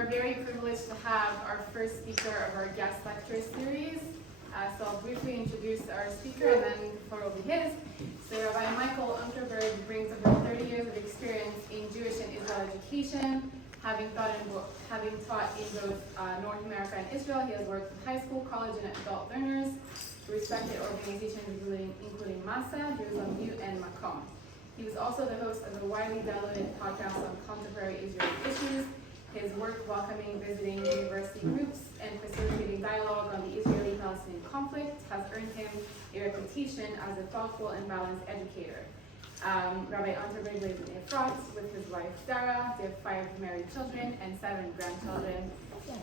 are very privileged to have our first speaker of our guest lecture series. So I'll briefly introduce our speaker and then the floor will be his. So Rabbi Michael Unterberg brings over 30 years of experience in Jewish and Israel education, having taught in both North America and Israel. He has worked with high school, college, and adult learners, respected organizations including Masa, Jerusalem View, and Makom. He was also the host of a widely downloaded podcast on contemporary Israeli issues. His work welcoming visiting university groups and facilitating dialogue on the Israeli-Palestinian conflict has earned him a reputation as a thoughtful and balanced educator. Rabbi Unterberg lives in Efrat with his wife Sarah. They have 5 married children and 7 grandchildren.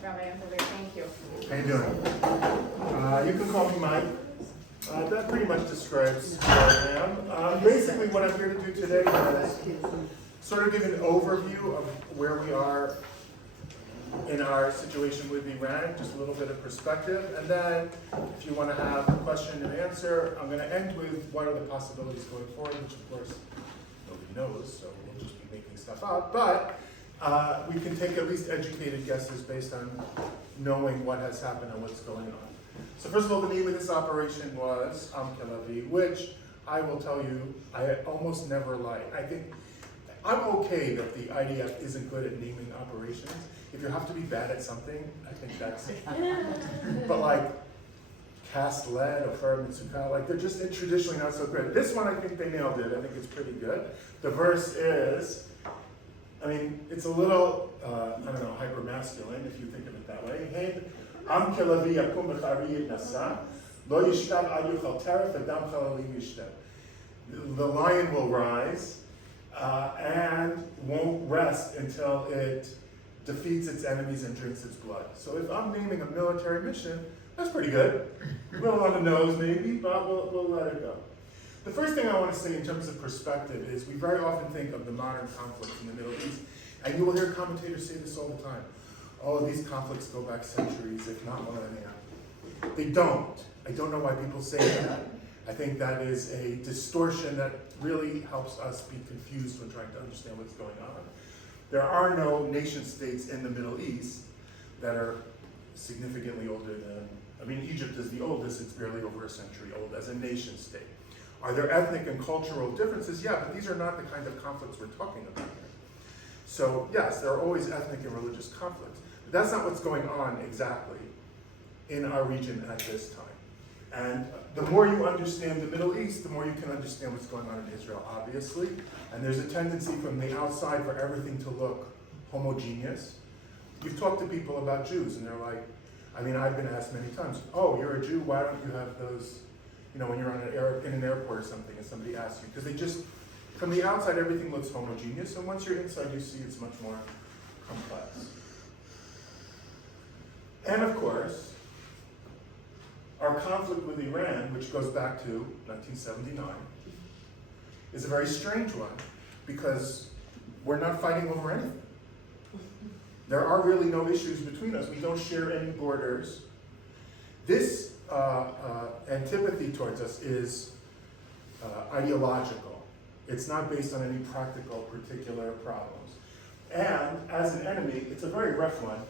Rabbi Unterberg, thank you. How you doing? You can call me Mike. That pretty much describes who I am. Basically, what I'm here to do today is sort of give an overview of where we are in our situation with Iran, just a little bit of perspective, and then if you want to have a question and answer, I'm going to end with what are the possibilities going forward, which of course nobody knows, so we'll just be making stuff up, but we can take at least educated guesses based on knowing what has happened and what's going on. So first of all, the name of this operation was Am, which I will tell you, I almost never like. I think I'm okay that the IDF isn't good at naming operations. If you have to be bad at something, I think that's it. But like cast lead or Mitsuka, like they're just traditionally not so good. This one, I think they nailed it. I think it's pretty good. The verse is, I mean, it's a little, I don't know, hyper masculine if you think of it that way. Hey, Am kelavi yakum b'chari nasa, lo yishtav ad yuchal teref adam chalalim yishtav. The lion will rise and won't rest until it defeats its enemies and drinks its blood. So if I'm naming a military mission, that's pretty good. A little on the nose maybe, but we'll let it go. The first thing I want to say in terms of perspective is we very often think of the modern conflicts in the Middle East, and you will hear commentators say this all the time. Oh, these conflicts go back centuries, if not millennia. They don't. I don't know why people say that. I think that is a distortion that really helps us be confused when trying to understand what's going on. There are no nation states in the Middle East that are significantly older than, I mean, Egypt is the oldest, it's barely over a century old as a nation state. Are there ethnic and cultural differences? Yeah, but these are not the kind of conflicts we're talking about here. So yes, there are always ethnic and religious conflicts, but that's not what's going on exactly in our region at this time. And the more you understand the Middle East, the more you can understand what's going on in Israel, obviously. And there's a tendency from the outside for everything to look homogeneous. You've talked to people about Jews, and they're like, I mean, I've been asked many times, oh, you're a Jew, why don't you have those, you know, when you're on in an airport or something, and somebody asks you, because they just, from the outside, everything looks homogeneous, and once you're inside, you see it's much more complex. And of course, our conflict with Iran, which goes back to 1979, is a very strange one because we're not fighting over anything. There are really no issues between us. We don't share any borders. This antipathy towards us is ideological. It's not based on any practical particular problems. And as an enemy, it's a very rough one.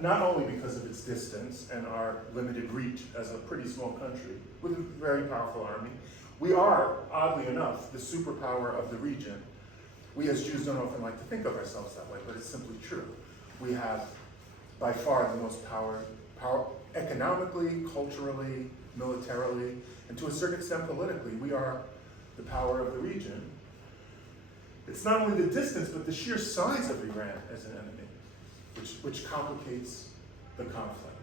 Not only because of its distance and our limited reach as a pretty small country with a very powerful army, we are, oddly enough, the superpower of the region. We as Jews don't often like to think of ourselves that way, but it's simply true. We have, by far, the most power economically, culturally, militarily, and to a certain extent politically. We are the power of the region. It's not only the distance, but the sheer size of Iran as an enemy, which complicates the conflict.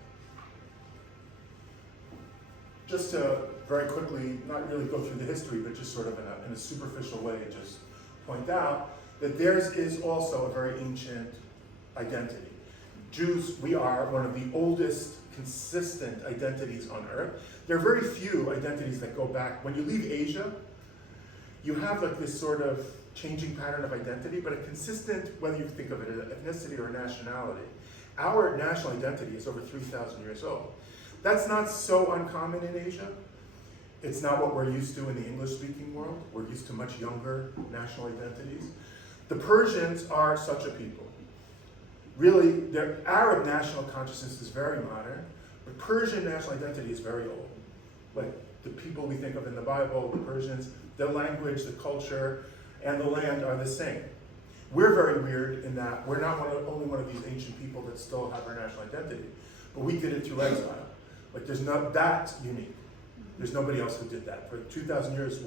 Just to very quickly, not really go through the history, but just sort of in a superficial way, just point out that theirs is also a very ancient identity. Jews, we are one of the oldest consistent identities on earth. There are very few identities that go back. When you leave Asia, you have like this sort of changing pattern of identity, but a consistent, whether you think of it as ethnicity or nationality. Our national identity is over 3,000 years old. That's not so uncommon in Asia. It's not what we're used to in the English-speaking world. We're used to much younger national identities. The Persians are such a people. really, their Arab national consciousness is very modern, but Persian national identity is very old. Like the people we think of in the Bible, the Persians, their language, the culture, and the land are the same. We're very weird in that we're not only one of these ancient people that still have our national identity, but we did it through exile. Like there's not, that's unique. There's nobody else who did that. For 2,000 years,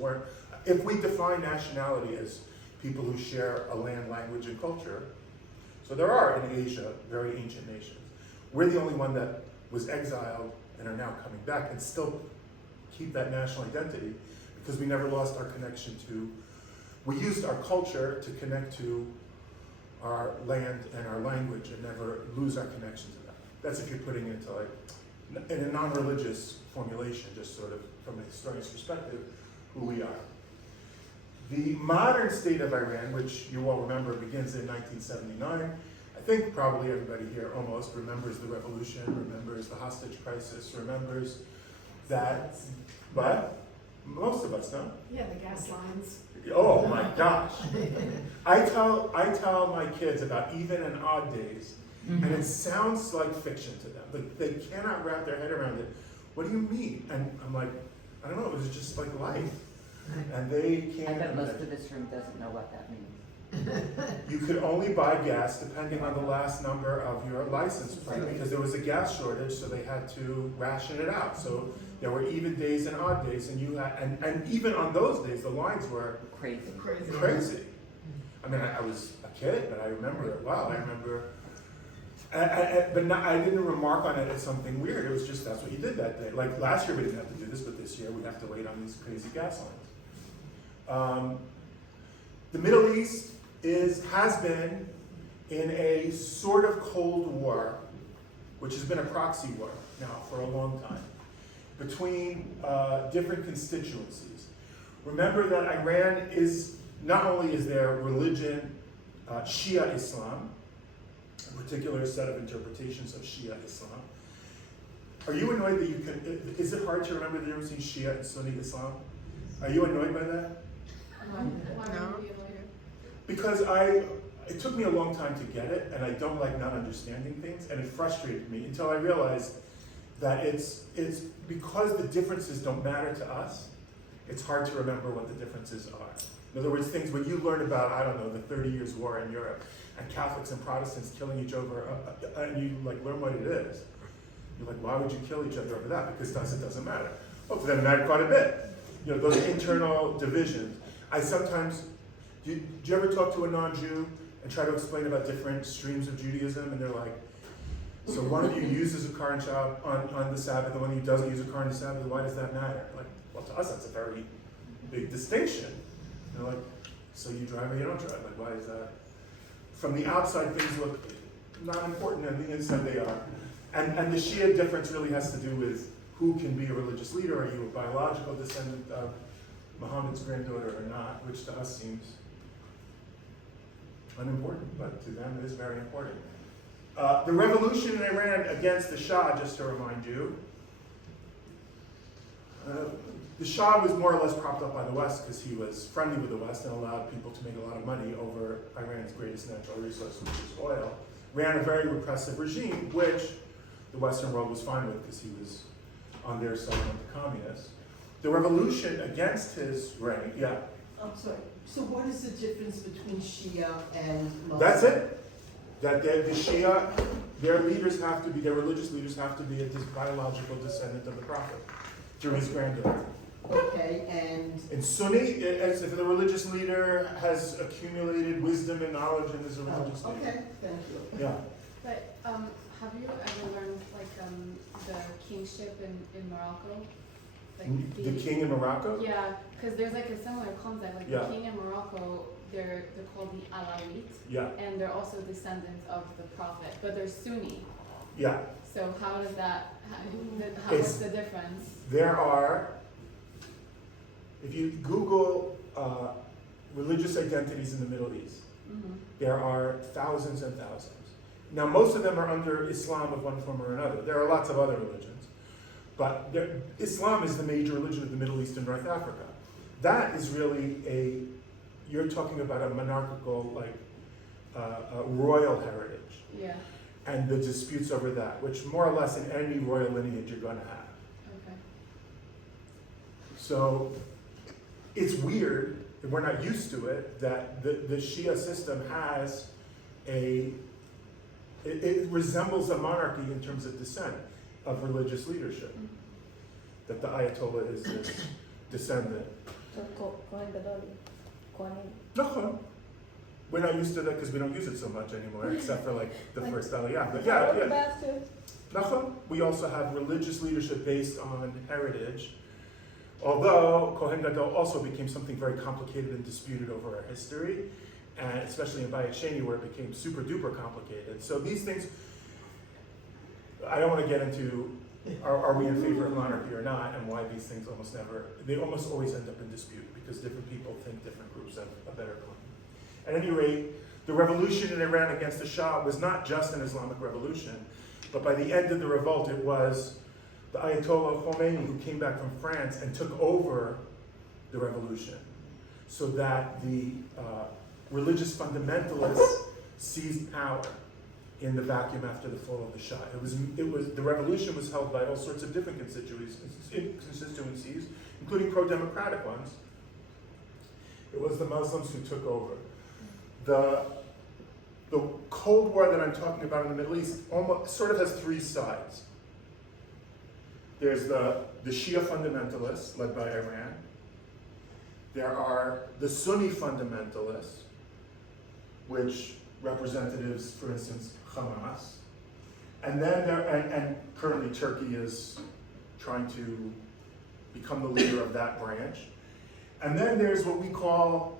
if we define nationality as people who share a land, language, and culture, so there are in Asia very ancient nations. We're the only one that was exiled and are now coming back and still keep that national identity because we never lost our connection to, we used our culture to connect to our land and our language and never lose our connection to that. That's if you're putting it into like, in a non-religious formulation, just sort of from a historian's perspective, who we are. The modern state of Iran, which you all remember begins in 1979, I think probably everybody here almost remembers the revolution, remembers the hostage crisis, remembers that, but most of us don't. Yeah, the gas lines. Oh my gosh. I tell my kids about even and odd days, and it sounds like fiction to them. Like they cannot wrap their head around it. What do you mean? And I'm like, I don't know, it was just like life. And they can't. I bet most of this room doesn't know what that means. You could only buy gas depending on the last number of your license plate because there was a gas shortage, so they had to ration it out. So there were even days and odd days, and you had, and even on those days, the lines were crazy. I mean, I was a kid, but I remember it well. I remember, but not, I didn't remark on it as something weird. It was just that's what you did that day. Like last year we didn't have to do this, but this year we have to wait on these crazy gas lines. The Middle East has been in a sort of Cold War, which has been a proxy war now for a long time, between different constituencies. Remember that Iran is, not only is their religion Shia Islam, a particular set of interpretations of Shia Islam. Are you annoyed that you can, is it hard to remember the difference between Shia and Sunni Islam? Are you annoyed by that? No. Because it took me a long time to get it, and I don't like not understanding things, and it frustrated me until I realized that it's because the differences don't matter to us, it's hard to remember what the differences are. In other words, things when you learn about, I don't know, the 30 Years' War in Europe, and Catholics and Protestants killing each other, and you like learn what it is. You're like, why would you kill each other over that? Because to us it doesn't matter. Oh, for them it mattered quite a bit. You know, those internal divisions. I sometimes, do you ever talk to a non-Jew and try to explain about different streams of Judaism, and they're like, so one of you uses a car and shop on the Sabbath, and one of you doesn't use a car on the Sabbath, why does that matter? Like, well, to us that's a very big distinction. And they're like, so you drive or you don't drive? Like, why is that? From the outside, things look not important, and the inside they are. And the Shia difference really has to do with who can be a religious leader. Are you a biological descendant of Muhammad's granddaughter or not, which to us seems unimportant, but to them it is very important. The revolution in Iran against the Shah, just to remind you, the Shah was more or less propped up by the West because he was friendly with the West and allowed people to make a lot of money over Iran's greatest natural resource, which is oil. Ran a very repressive regime, which the Western world was fine with because he was on their side of the communists. The revolution against his reign, yeah. I'm sorry. So what is the difference between Shia and Muslim? That's it. That the Shia, their leaders have to be, their religious leaders have to be a biological descendant of the Prophet through his granddaughter. Okay, and In Sunni, as if the religious leader has accumulated wisdom and knowledge and is a religious leader. okay, thank you. Yeah. But have you ever learned like the kingship in Morocco? Like The king in Morocco? Yeah, because there's like a similar concept. Like Yeah. the king in Morocco, they're called the Alawite, Yeah. and they're also descendants of the Prophet, but they're Sunni. Yeah. So how does that? What's It's- the difference? There are, if you Google religious identities in the Middle East, there are thousands and thousands. Now, most of them are under Islam of one form or another. There are lots of other religions. But Islam is the major religion of the Middle East and North Africa. That is really you're talking about a monarchical, like, royal heritage. Yeah. Yeah, and the disputes over that, which more or less in any royal lineage you're going to have. okay. So it's weird, and we're not used to it, that the Shia system has it resembles a monarchy in terms of descent of religious leadership. That the Ayatollah is this descendant. So Kohen Gadol, Kohanim. No, we're not used to that because we don't use it so much anymore, except for like the Like- first Aliyah. But How about yeah. the bastard? Nachon. We also have religious leadership based on heritage. Although Kohen Gadol also became something very complicated and disputed over our history, and especially in Beit Sheni where it became super duper complicated. So these things, I don't want to get into are we in favor of monarchy or not, and why these things they almost always end up in dispute because different people think different groups have a better claim. At any rate, the revolution in Iran against the Shah was not just an Islamic revolution, but by the end of the revolt, it was the Ayatollah Khomeini who came back from France and took over the revolution so that the religious fundamentalists seized power in the vacuum after the fall of the Shah. The revolution was held by all sorts of different constituencies, including pro-democratic ones. It was the Muslims who took over. The Cold War that I'm talking about in the Middle East almost sort of has three sides. There's the Shia fundamentalists led by Iran. There are the Sunni fundamentalists, which representatives, for instance, Hamas. And then and currently Turkey is trying to become the leader of that branch. And then there's what we call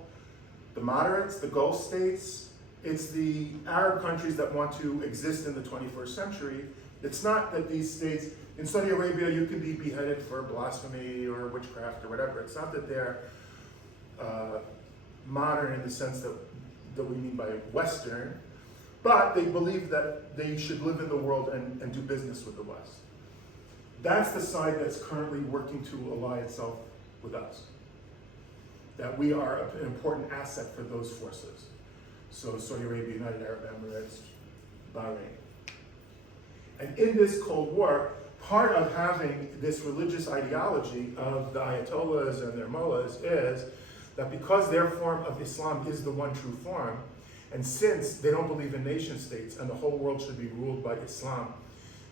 the moderates, the Gulf states. It's the Arab countries that want to exist in the 21st century. It's not that these states, in Saudi Arabia, you can be beheaded for blasphemy or witchcraft or whatever. It's not that they're modern in the sense that we mean by Western, but they believe that they should live in the world and do business with the West. That's the side that's currently working to ally itself with us. That we are an important asset for those forces. So Saudi Arabia, United Arab Emirates, Bahrain. And in this Cold War, part of having this religious ideology of the Ayatollahs and their mullahs is that because their form of Islam is the one true form, and since they don't believe in nation states and the whole world should be ruled by Islam,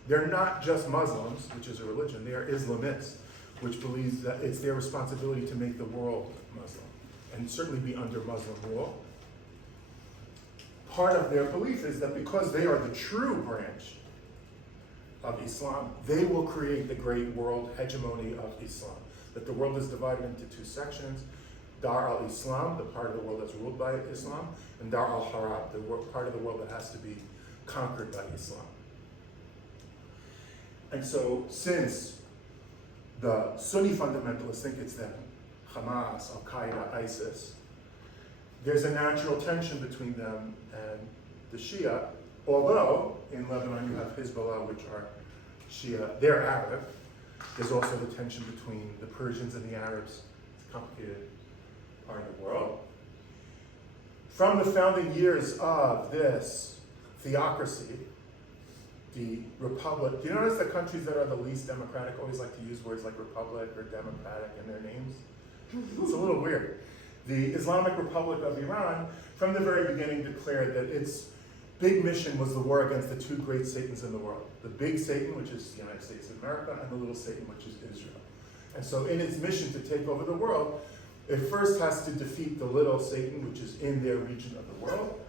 they're not just Muslims, which is a religion, they are Islamists, which believes that it's their responsibility to make the world Muslim, and certainly be under Muslim rule. Part of their belief is that because they are the true branch of Islam, they will create the great world hegemony of Islam. That the world is divided into two sections: Dar al-Islam, the part of the world that's ruled by Islam, and Dar al-Harab, the part of the world that has to be conquered by Islam. And so, since the Sunni fundamentalists think it's them, Hamas, Al-Qaeda, ISIS, there's a natural tension between them and the Shia, although in Lebanon you have Hezbollah, which are Shia, they're Arab. There's also the tension between the Persians and the Arabs. It's a complicated part of the world. From the founding years of this theocracy, the republic, do you notice the countries that are the least democratic always like to use words like republic or democratic in their names? It's a little weird. The Islamic Republic of Iran, from the very beginning, declared that its big mission was the war against the two great Satans in the world. The big Satan, which is the United States of America, and the little Satan, which is Israel. And so in its mission to take over the world, it first has to defeat the little Satan, which is in their region of the world.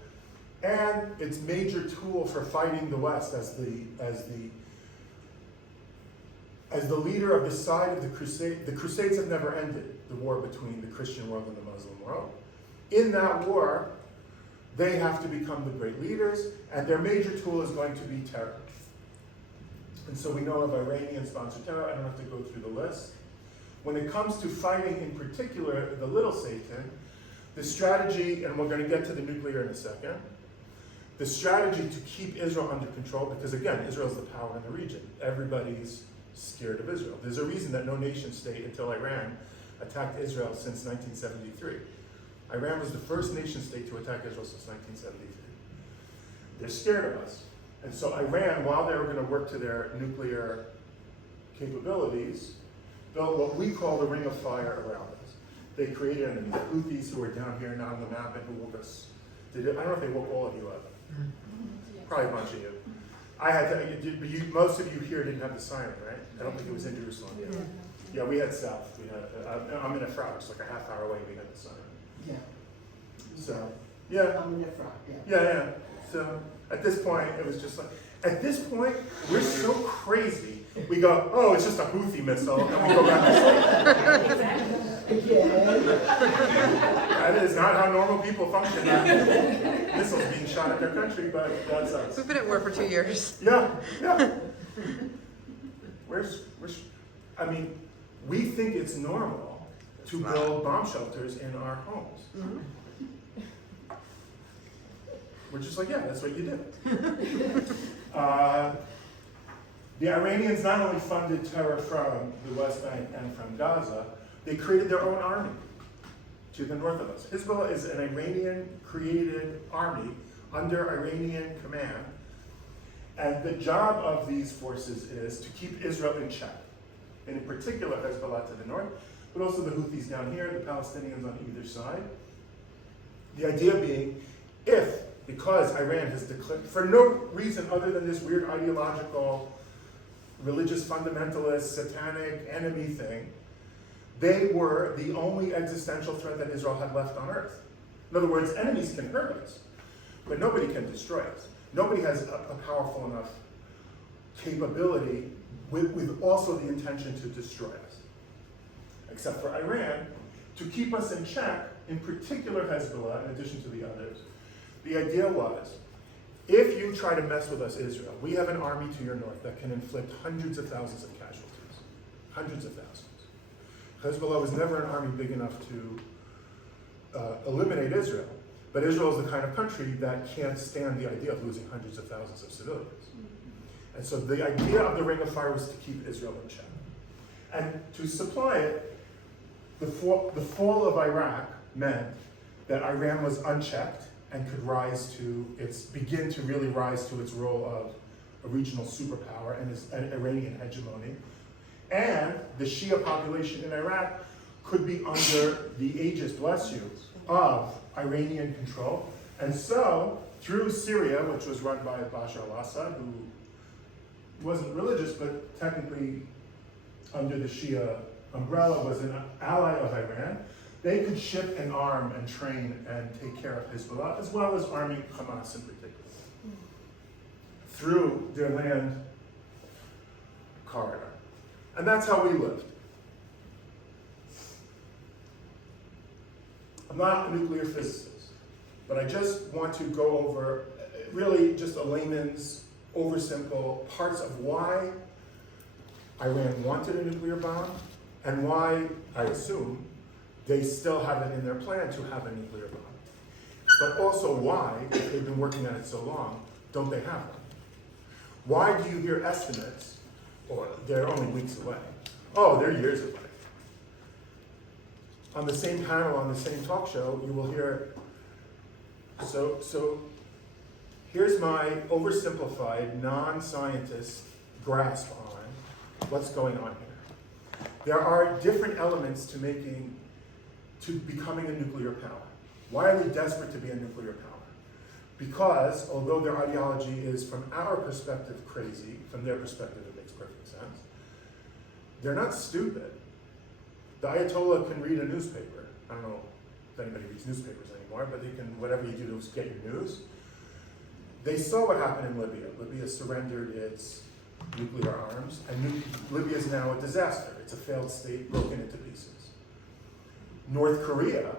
And its major tool for fighting the West as the leader of the side of the Crusades have never ended, the war between the Christian world and the Muslim world. In that war, they have to become the great leaders, and their major tool is going to be terror. And so we know of Iranian-sponsored terror. I don't have to go through the list. When it comes to fighting, in particular, the little Satan, the strategy, and we're going to get to the nuclear in a second, the strategy to keep Israel under control, because again, Israel's the power in the region. Everybody's scared of Israel. There's a reason that no nation state until Iran attacked Israel since 1973. Iran was the first nation state to attack Israel since 1973. They're scared of us. And so Iran, while they were going to work to their nuclear capabilities, built what we call the Ring of Fire around us. They created enemies. The Houthis, who are down here, not on the map, and who woke us. I don't know if they woke all of you up. Probably a bunch of you. I had to, but most of you here didn't have the siren, right? I don't think it was in Jerusalem yet. Yeah, we had south. We had, I'm in Ephraim, it's like a half hour away, we had the siren. Yeah. So, yeah. I'm in the front, yeah. Yeah. So at this point, it was just like, at this point, we're so crazy. We go, oh, it's just a Houthi missile, and we go back to sleep. Again. That is not how normal people function. Missiles being shot at their country, but that's us. We've been at war for 2 years. Yeah. I mean, we think it's normal to build bomb shelters in our homes. Mm-hmm. We're just like, yeah, that's what you do. The Iranians not only funded terror from the West Bank and from Gaza, they created their own army to the north of us. Hezbollah is an Iranian-created army under Iranian command, and the job of these forces is to keep Israel in check, and in particular Hezbollah to the north, but also the Houthis down here, the Palestinians on either side. The idea being, because Iran has declared, for no reason other than this weird ideological, religious fundamentalist, satanic enemy thing, they were the only existential threat that Israel had left on earth. In other words, enemies can hurt us, but nobody can destroy us. Nobody has a powerful enough capability with also the intention to destroy us, except for Iran, to keep us in check, in particular Hezbollah, in addition to the others. The idea was, if you try to mess with us, Israel, we have an army to your north that can inflict hundreds of thousands of casualties. Hundreds of thousands. Hezbollah was never an army big enough to eliminate Israel, but Israel is the kind of country that can't stand the idea of losing hundreds of thousands of civilians. And so the idea of the Ring of Fire was to keep Israel in check. And to supply it, the fall of Iraq meant that Iran was unchecked and could begin to really rise to its role of a regional superpower and an Iranian hegemony. And the Shia population in Iraq could be under the aegis, bless you, of Iranian control. And so, through Syria, which was run by Bashar al-Assad, who wasn't religious, but technically under the Shia umbrella was an ally of Iran, they could ship and arm and train and take care of Hezbollah, as well as arming Hamas in particular, through their land corridor. And that's how we lived. I'm not a nuclear physicist, but I just want to go over really just a layman's oversimple parts of why Iran wanted a nuclear bomb and why, I assume, they still have it in their plan to have a nuclear bomb. But also why, if they've been working on it so long, don't they have one? Why do you hear estimates, or they're only weeks away? Oh, they're years away. On the same panel, on the same talk show, you will hear, so here's my oversimplified, non-scientist grasp on what's going on here. There are different elements to becoming a nuclear power. Why are they desperate to be a nuclear power? Because although their ideology is, from our perspective, crazy, from their perspective it makes perfect sense, they're not stupid. The Ayatollah can read a newspaper. I don't know if anybody reads newspapers anymore, but they can, whatever you do to get your news. They saw what happened in Libya. Libya surrendered its nuclear arms, and Libya is now a disaster. It's a failed state, broken into pieces. North Korea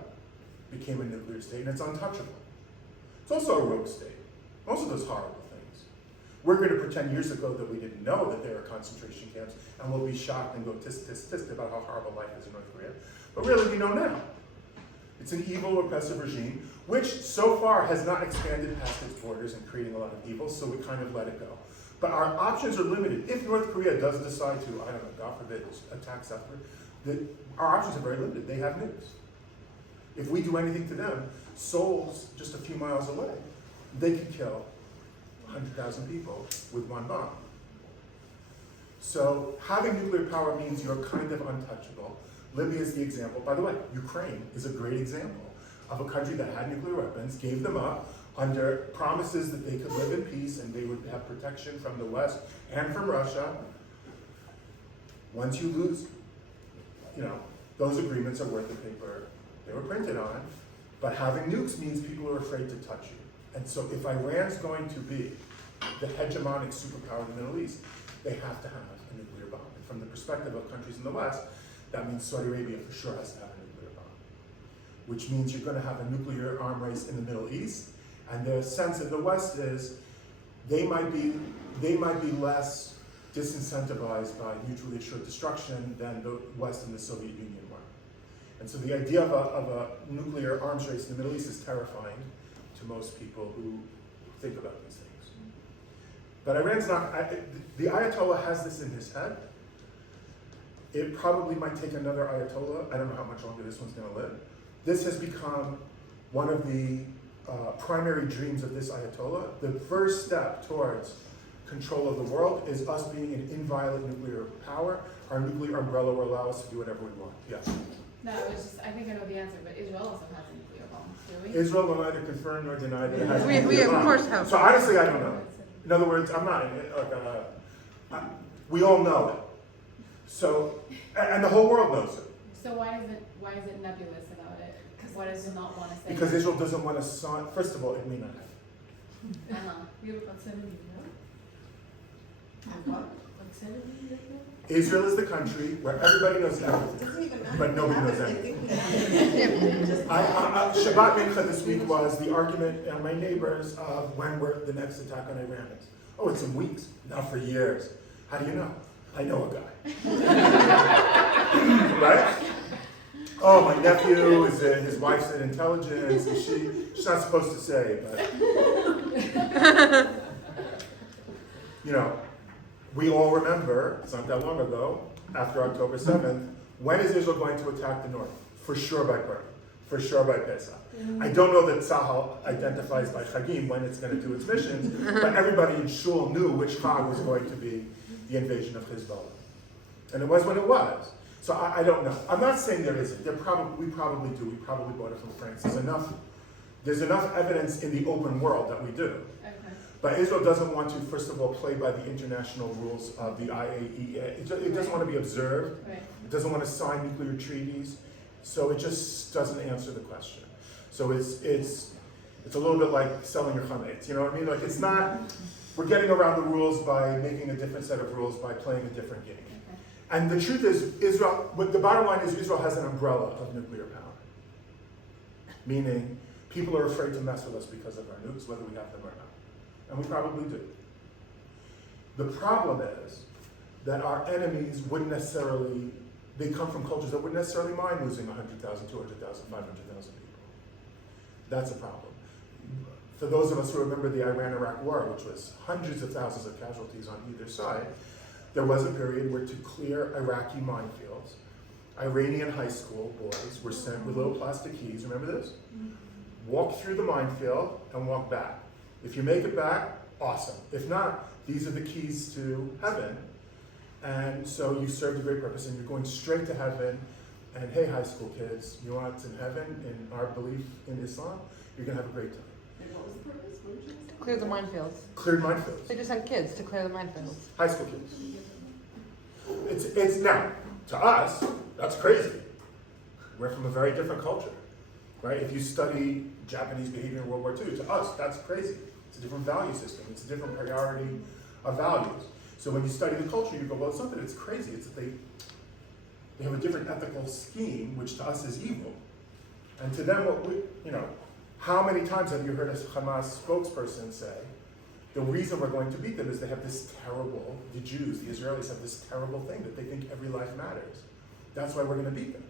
became a nuclear state, and it's untouchable. It's also a rogue state. Also does horrible things. We're going to pretend years ago that we didn't know that there are concentration camps, and we'll be shocked and go tisk, tisk, tisk about how horrible life is in North Korea. But really, we know now. It's an evil, repressive regime, which so far has not expanded past its borders and creating a lot of evil, so we kind of let it go. But our options are limited. If North Korea does decide to, I don't know, God forbid, attack South Korea, our options are very limited. They have nukes. If we do anything to them, Seoul's just a few miles away. They could kill 100,000 people with one bomb. So having nuclear power means you're kind of untouchable. Libya is the example. By the way, Ukraine is a great example of a country that had nuclear weapons, gave them up under promises that they could live in peace and they would have protection from the West and from Russia. Once you lose, those agreements are worth the paper they were printed on. But having nukes means people are afraid to touch you. And so if Iran's going to be the hegemonic superpower in the Middle East, they have to have a nuclear bomb. And from the perspective of countries in the West, that means Saudi Arabia for sure has to have a nuclear bomb. Which means you're going to have a nuclear arm race in the Middle East. And the sense of the West is they might be less disincentivized by mutually assured destruction than the West and the Soviet Union were. And so the idea of a nuclear arms race in the Middle East is terrifying to most people who think about these things. But Iran's not, the Ayatollah has this in his head. It probably might take another Ayatollah. I don't know how much longer this one's going to live. This has become one of the primary dreams of this Ayatollah. The first step towards control of the world is us being an inviolate nuclear power. Our nuclear umbrella will allow us to do whatever we want. Yes? No, it was just, I think I know the answer, but Israel also has a nuclear bomb, do we? Israel will neither confirm nor deny that it has a We nuclear of bomb. course have. So honestly, I don't know. In other words, I'm not, we all know it. So, and the whole world knows it. So why is it nebulous about it? Why does it not want to say Because it? Israel doesn't want to sign, first of all, it may not have. Israel is the country where everybody knows everything, but nobody knows anything. Shabbat Mincha this week was the argument on my neighbors of when the next attack on Iran is. Oh, it's in weeks, not for years. How do you know? I know a guy. Right? Oh, my nephew is his wife's in intelligence, and she's not supposed to say, but we all remember, it's not that long ago, after October 7th, when is Israel going to attack the north? For sure by Purim, for sure by Pesach. I don't know that Tzahal identifies by Chagim when it's going to do its missions, but everybody in Shul knew which Chag was going to be the invasion of Hezbollah. And it was when it was. So I don't know. I'm not saying there isn't. We probably do. We probably bought it from France. There's enough evidence in the open world that we do. Okay. But Israel doesn't want to, first of all, play by the international rules of the IAEA. It doesn't want to be observed. Right. It doesn't want to sign nuclear treaties. So it just doesn't answer the question. So it's a little bit like selling your chametz. You know what I mean? Like it's not. We're getting around the rules by making a different set of rules by playing a different game. Okay. And the truth is, the bottom line is Israel has an umbrella of nuclear power. Meaning, people are afraid to mess with us because of our nukes, whether we have them or not. And we probably do. The problem is that our enemies wouldn't necessarily, they come from cultures that wouldn't necessarily mind losing 100,000, 200,000, 500,000 people. That's a problem. For those of us who remember the Iran-Iraq War, which was hundreds of thousands of casualties on either side, there was a period where to clear Iraqi minefields, Iranian high school boys were sent with little plastic keys, remember this? Walk through the minefield and walk back. If you make it back, awesome. If not, these are the keys to heaven. And so you served a great purpose and you're going straight to heaven. And hey, high school kids, you know what's in heaven in our belief in Islam? You're going to have a great time. And what was the purpose? What did you say? Clear the minefields. Cleared minefields. They just sent kids to clear the minefields. High school kids. It's now, to us, that's crazy. We're from a very different culture, right? If you study Japanese behavior in World War II, to us, that's crazy. It's a different value system. It's a different priority of values. So when you study the culture, you go, well, it's not that it's crazy. It's that they have a different ethical scheme, which to us is evil. And to them, how many times have you heard a Hamas spokesperson say, the reason we're going to beat them is they have this terrible, the Jews, the Israelis have this terrible thing that they think every life matters. That's why we're going to beat them.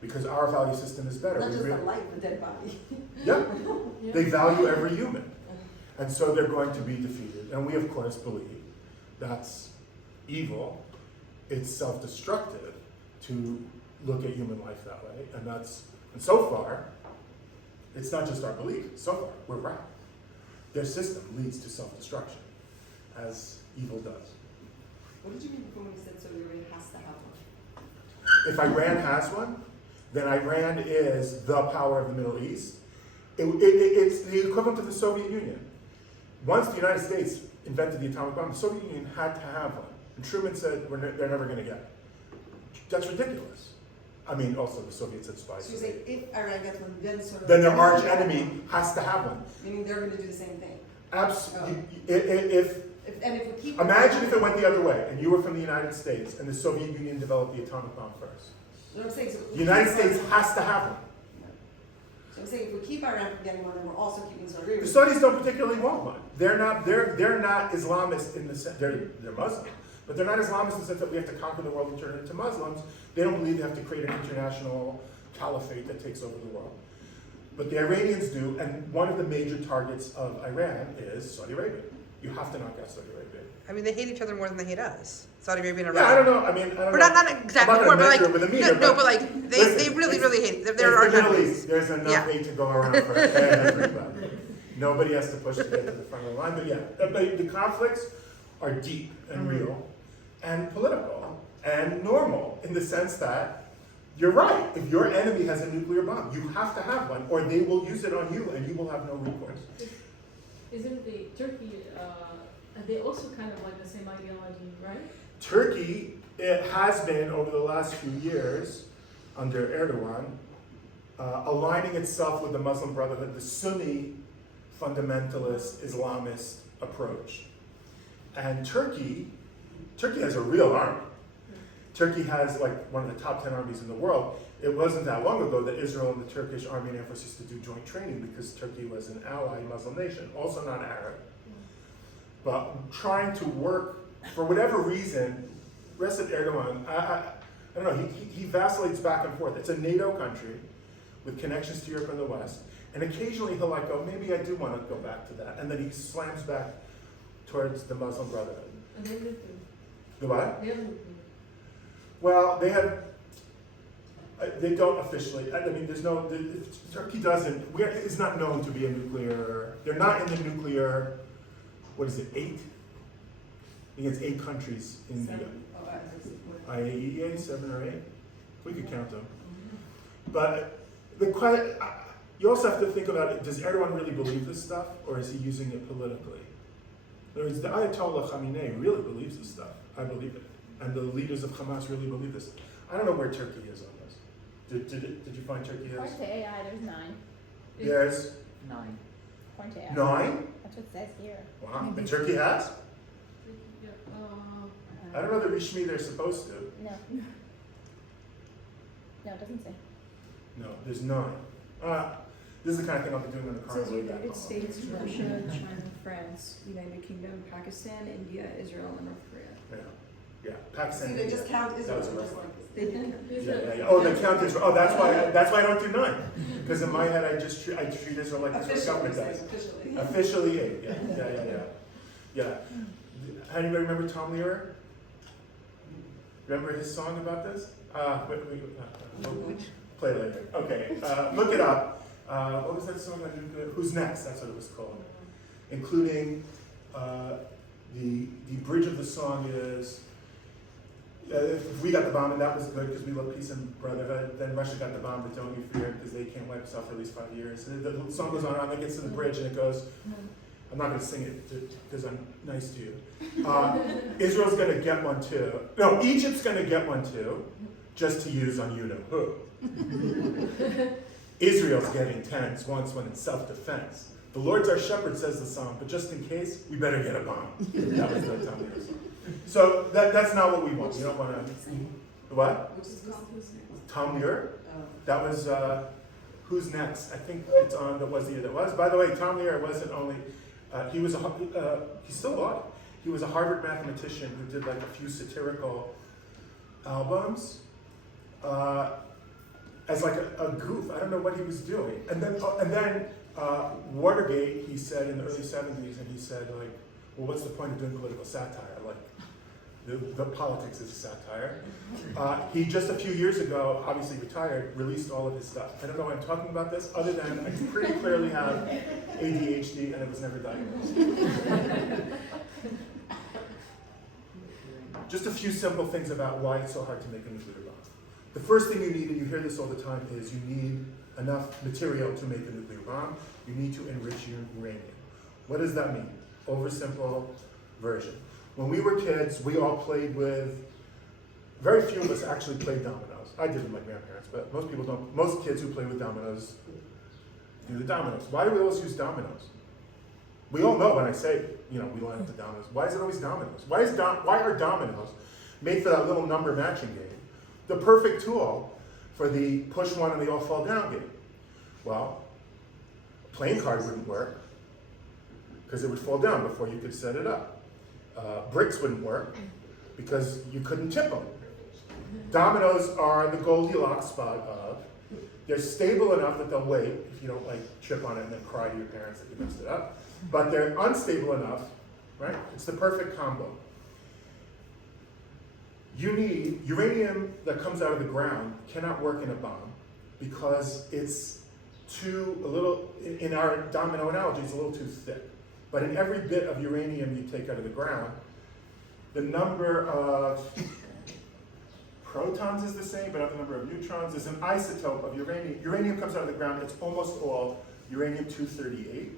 Because our value system is better. Not just a life, a dead body. Yeah. They value every human. And so they're going to be defeated. And we, of course, believe that's evil. It's self-destructive to look at human life that way. And so far, it's not just our belief. So far, we're right. their system leads to self-destruction, as evil does. What did you mean before when you said Saudi Arabia has to have one? If Iran has one, then Iran is the power of the Middle East. It's the equivalent of the Soviet Union. Once the United States invented the atomic bomb, the Soviet Union had to have one. And Truman said, they're never going to get it. That's ridiculous. I mean, also the Soviets had spies. So you say if Iran gets one, then Saudi Then their Arabia arch has to have enemy one. has to have one. Meaning they're going to do the same thing. Absolutely. And if we keep Imagine if it went the other way, and you were from the United States, and the Soviet Union developed the atomic bomb first. What I'm saying, so The United States has to have one. So I'm saying if we keep Iran from getting one, then we're also keeping Saudi Arabia. The Saudis don't particularly want one. They're not Islamist in the sense, they're Muslim, but they're not Islamist in the sense that we have to conquer the world and turn it into Muslims. They don't believe they have to create an international caliphate that takes over the world. But the Iranians do, and one of the major targets of Iran is Saudi Arabia. You have to knock out Saudi Arabia. I mean, they hate each other more than they hate us. Saudi Arabia and Yeah, Iran. I don't know. I mean, I don't Or know. not exactly I'm more, not but gonna like, measure it with a meter, no, but like, they listen, really, it's- really hate. They're It's our the Middle enemies. East. There's enough Yeah. hate to go around for everybody. Nobody has to push to get to the front of the line. But yeah, the conflicts are deep and real and political and normal in the sense that you're right. If your enemy has a nuclear bomb, you have to have one, or they will use it on you and you will have no recourse. Isn't the Turkey, they also kind of like the same ideology, right? Turkey, it has been over the last few years under Erdogan, aligning itself with the Muslim Brotherhood, the Sunni fundamentalist Islamist approach. And Turkey has a real army. Turkey has like one of the top 10 armies in the world. It wasn't that long ago that Israel and the Turkish Army and Air Force used to do joint training because Turkey was an ally Muslim nation, also not Arab. But trying to work, for whatever reason, Recep Erdogan, I don't know, he vacillates back and forth. It's a NATO country with connections to Europe and the West. And occasionally he'll like go, maybe I do want to go back to that. And then he slams back towards the Muslim Brotherhood. And they live with. The what? They live with. Well, they don't officially, I mean, Turkey is not known to be a nuclear, they're not in the nuclear, what is it, 8? I think it's 8 countries in the IAEA, 7 or 8? We could count them. But you also have to think about it, does Erdogan really believe this stuff, or is he using it politically? In other words, the Ayatollah Khamenei really believes this stuff. I believe it. And the leaders of Hamas really believe this. I don't know where Turkey is on this. Did you find Turkey is? According to AI, there's 9. There's 9. According to AI. 9? That's what it says here. Wow. And Turkey has? Yeah, I don't know the Rishmi they're supposed to. No. No, it doesn't say. No, there's 9. This is the kind of thing I'll be doing on the It car. says United States, Russia, China, France, United Kingdom, Pakistan, India, Israel, and North Korea. Yeah, Pakistan. See, they just count That Israel, was a rough just one. like They did. Yeah. Oh, they count Israel. Oh, that's why I don't do 9. Because in my head, I treat Israel like the Swiss government does. officially. Officially 8. Yeah. Anybody remember Tom Lehrer? Remember his song about this? We'll play it later. Okay, look it up. What was that song? Who's Next? That's what it was called. Including the bridge of the song is, if we got the bomb and that was good because we love peace and brotherhood, then Russia got the bomb, but don't you fear because they can't wipe us off for at least 5 years. And the song goes on and it gets to the bridge and it goes, I'm not going to sing it because I'm nice to you. Israel's going to get one too. No, Egypt's going to get one too, just to use on you know who. Israel's getting 10s once when it's self-defense. The Lord's our shepherd, says the song, but just in case, we better get a bomb. That was the Tom Lehrer song. So that's not what we want. We don't want to. What? Which is Tom Lehrer? That was Who's Next? I think it's on the Was the Year That Was. By the way, Tom Lehrer wasn't only, he's still alive. He was a Harvard mathematician who did like a few satirical albums as like a goof. I don't know what he was doing. And then Watergate, he said in the early 70s, and he said like, well, what's the point of doing political satire? Like, The politics is satire. He just a few years ago, obviously retired, released all of his stuff. I don't know why I'm talking about this, other than I pretty clearly have ADHD and it was never diagnosed. Just a few simple things about why it's so hard to make a nuclear bomb. The first thing you need, and you hear this all the time, is you need enough material to make a nuclear bomb. You need to enrich your uranium. What does that mean? Oversimple version. When we were kids, we all played with, very few of us actually played dominoes. I did with my grandparents, but most people don't. Most kids who play with dominoes do the dominoes. Why do we always use dominoes? We all know when I say, we line up the dominoes. Why is it always dominoes? Why are dominoes made for that little number matching game the perfect tool for the push one and they all fall down game? Well, a playing card wouldn't work because it would fall down before you could set it up. Bricks wouldn't work because you couldn't tip them. Dominoes are the Goldilocks spot of, they're stable enough that they'll wait if you don't trip on it and then cry to your parents that you messed it up. But they're unstable enough, right? It's the perfect combo. You need uranium that comes out of the ground cannot work in a bomb because it's in our domino analogy, it's a little too thick. But in every bit of uranium you take out of the ground, the number of protons is the same, but not the number of neutrons. Is an isotope of uranium. Uranium comes out of the ground, it's almost all uranium-238.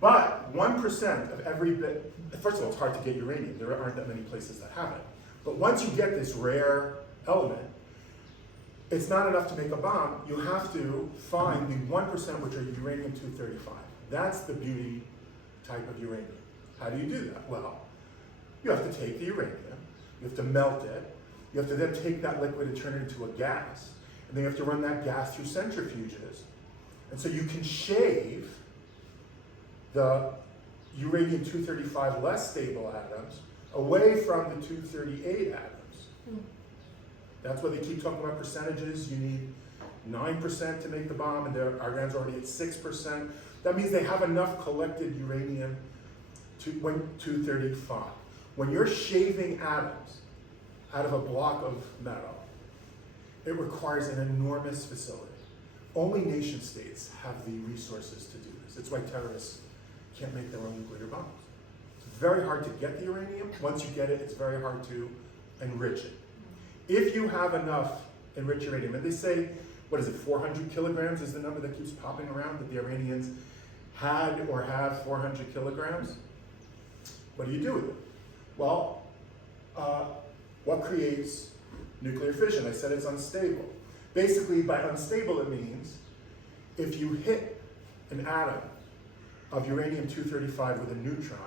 But 1% of every bit, first of all, it's hard to get uranium. There aren't that many places that have it. But once you get this rare element, it's not enough to make a bomb. You have to find the 1% which are uranium-235. That's the beauty type of uranium. How do you do that? Well, you have to take the uranium, you have to melt it, you have to then take that liquid and turn it into a gas, and then you have to run that gas through centrifuges. And so you can shave the uranium-235 less stable atoms away from the 238 atoms. That's why they keep talking about percentages. You need 9% to make the bomb, and our guys are already at 6%. That means they have enough collected uranium to 235. When you're shaving atoms out of a block of metal, it requires an enormous facility. Only nation states have the resources to do this. It's why terrorists can't make their own nuclear bombs. It's very hard to get the uranium. Once you get it, it's very hard to enrich it. If you have enough enriched uranium, and they say, 400 kilograms is the number that keeps popping around, that the Iranians had or have 400 kilograms. What do you do with it? Well, what creates nuclear fission? I said it's unstable. Basically, by unstable, it means if you hit an atom of uranium-235 with a neutron,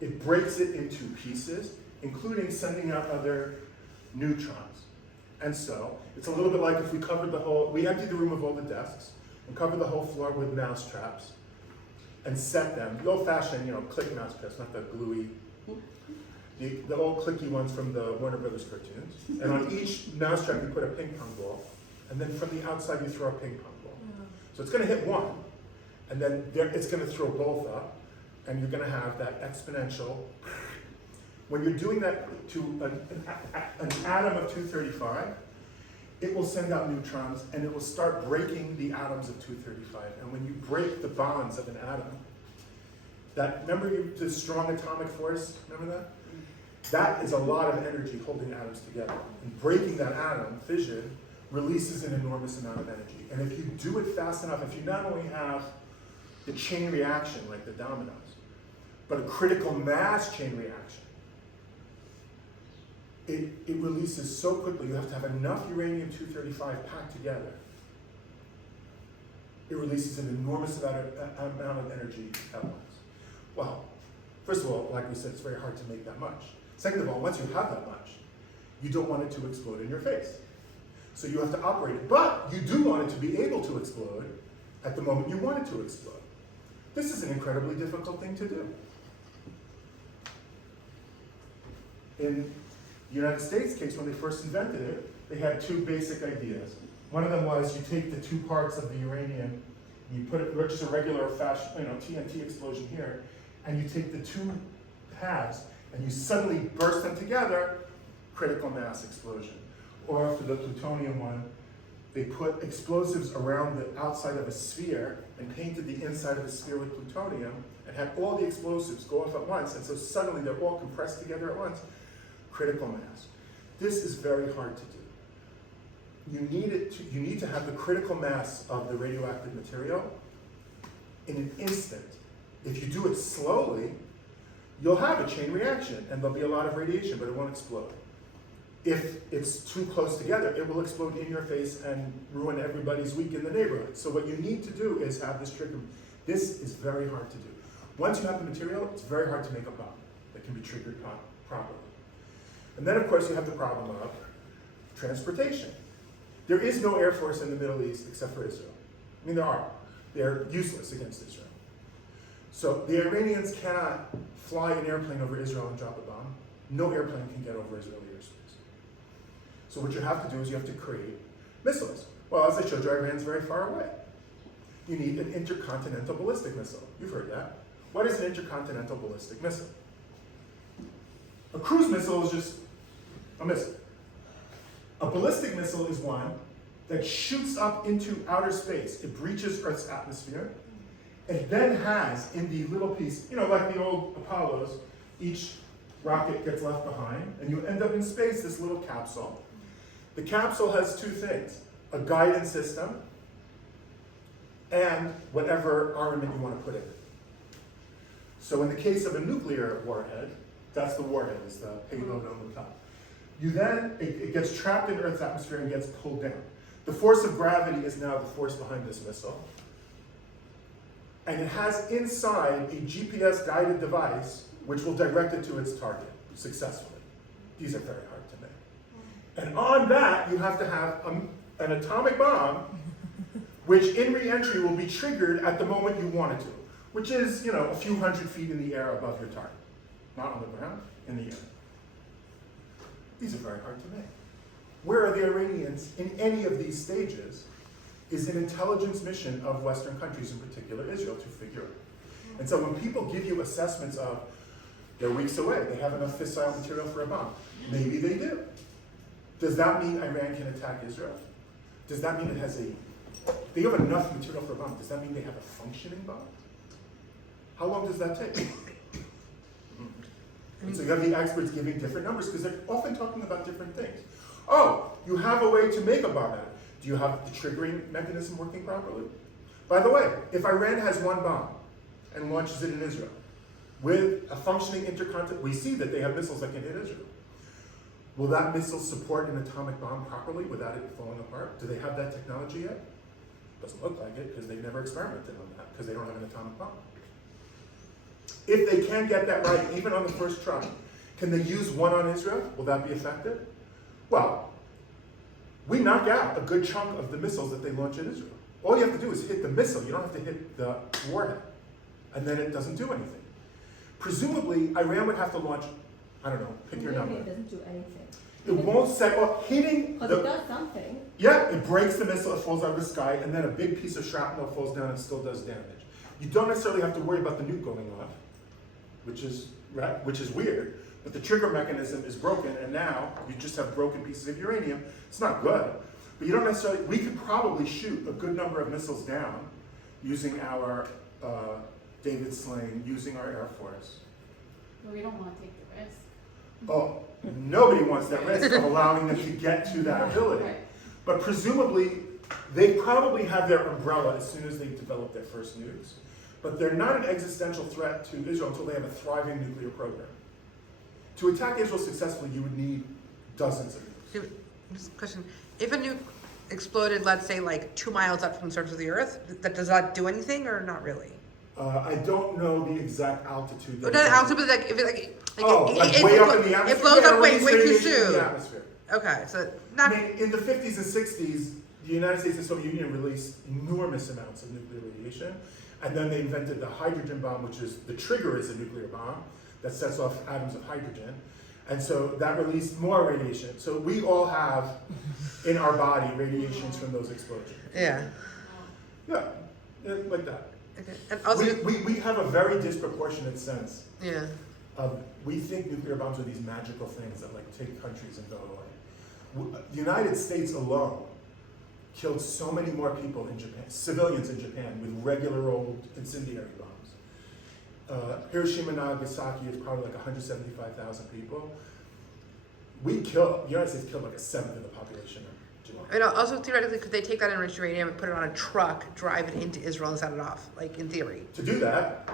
it breaks it into pieces, including sending out other neutrons. And so, it's a little bit like if we emptied the room of all the desks and covered the whole floor with mouse traps and set them, the old-fashioned, click mouse traps, not the gluey, the old clicky ones from the Warner Brothers cartoons. And on each mouse trap you put a ping pong ball, and then from the outside you throw a ping pong ball. So it's going to hit one, and then it's going to throw both up, and you're going to have that exponential. When you're doing that to an atom of 235, it will send out neutrons, and it will start breaking the atoms of 235. And when you break the bonds of an atom, remember the strong atomic force, remember that? That is a lot of energy holding atoms together. And breaking that atom, fission, releases an enormous amount of energy. And if you do it fast enough, if you not only have the chain reaction like the dominoes, but a critical mass chain reaction, it releases so quickly. You have to have enough uranium-235 packed together. It releases an enormous amount of energy at once. Well, first of all, like we said, it's very hard to make that much. Second of all, once you have that much, you don't want it to explode in your face. So you have to operate it. But you do want it to be able to explode at the moment you want it to explode. This is an incredibly difficult thing to do. In the United States case, when they first invented it, they had two basic ideas. One of them was you take the two parts of the uranium, and you put it, just a regular fashion, TNT explosion here, and you take the two halves and you suddenly burst them together, critical mass explosion. Or for the plutonium one, they put explosives around the outside of a sphere and painted the inside of the sphere with plutonium and had all the explosives go off at once, and so suddenly they're all compressed together at once. Critical mass. This is very hard to do. You need to have the critical mass of the radioactive material in an instant. If you do it slowly, you'll have a chain reaction and there'll be a lot of radiation, but it won't explode. If it's too close together, it will explode in your face and ruin everybody's week in the neighborhood. So what you need to do is have this trigger. This is very hard to do. Once you have the material, it's very hard to make a bomb that can be triggered properly. And then of course you have the problem of transportation. There is no air force in the Middle East except for Israel. I mean, there are. They're useless against Israel. So the Iranians cannot fly an airplane over Israel and drop a bomb. No airplane can get over Israeli airspace. So what you have to do is you have to create missiles. Well, as I showed you, Iran's very far away. You need an intercontinental ballistic missile. You've heard that. What is an intercontinental ballistic missile? A cruise missile is just a missile. A ballistic missile is one that shoots up into outer space. It breaches Earth's atmosphere. It then has in the little piece, like the old Apollos, each rocket gets left behind, and you end up in space, this little capsule. The capsule has two things, a guidance system and whatever armament you want to put in it. So in the case of a nuclear warhead, that's the warhead, is the payload on the top. It gets trapped in Earth's atmosphere and gets pulled down. The force of gravity is now the force behind this missile. And it has inside a GPS-guided device which will direct it to its target successfully. These are very hard to make. And on that, you have to have an atomic bomb which in re-entry will be triggered at the moment you want it to, which is, a few hundred feet in the air above your target. Not on the ground, in the air. These are very hard to make. Where are the Iranians in any of these stages is an intelligence mission of Western countries, in particular Israel, to figure out. And so when people give you assessments of, they're weeks away, they have enough fissile material for a bomb. Maybe they do. Does that mean Iran can attack Israel? Does that mean they have enough material for a bomb? Does that mean they have a functioning bomb? How long does that take? And so you have the experts giving different numbers because they're often talking about different things. Oh, you have a way to make a bomb out of it. Do you have the triggering mechanism working properly? By the way, if Iran has one bomb and launches it in Israel with a functioning intercontinental, we see that they have missiles that can hit Israel. Will that missile support an atomic bomb properly without it falling apart? Do they have that technology yet? Doesn't look like it because they've never experimented on that because they don't have an atomic bomb. If they can get that right, even on the first try, can they use one on Israel? Will that be effective? Well, we knock out a good chunk of the missiles that they launch in Israel. All you have to do is hit the missile. You don't have to hit the warhead. And then it doesn't do anything. Presumably, Iran would have to launch, I don't know, pick your number. It doesn't do anything. It won't set off, hitting But it does something. Yeah, it breaks the missile, it falls out of the sky, and then a big piece of shrapnel falls down and still does damage. You don't necessarily have to worry about the nuke going off, which is weird, but the trigger mechanism is broken, and now you just have broken pieces of uranium. It's not good, but you don't necessarily, we could probably shoot a good number of missiles down using our David Sling, using our Air Force. But we don't want to take the risk. Oh, nobody wants that risk of allowing them to get to that ability. Right. But presumably, they probably have their umbrella as soon as they develop their first nukes. But they're not an existential threat to Israel until they have a thriving nuclear program. To attack Israel successfully, you would need dozens of nukes. Just a question. If a nuke exploded, let's say, like 2 miles up from the surface of the Earth, does that do anything or not really? I don't know the exact altitude. Not altitude, but like, if it way up in the atmosphere? It blows up way too radiation in soon. the atmosphere. Okay, so not. I mean, in the 50s and 60s, the United States and Soviet Union released enormous amounts of nuclear radiation. And then they invented the hydrogen bomb, which is, the trigger is a nuclear bomb that sets off atoms of hydrogen. And so that released more radiation. So we all have in our body radiations from those explosions. Yeah. Yeah, like that. Okay. And also, We have a very disproportionate sense yeah. We think nuclear bombs are these magical things that like take countries and go away. The United States alone killed so many more people in Japan, civilians in Japan, with regular old incendiary bombs. Hiroshima and Nagasaki is probably like 175,000 people. The United States killed like a seventh of the population of Japan. And also theoretically, could they take that enriched uranium and put it on a truck, drive it into Israel and set it off? Like in theory. To do that,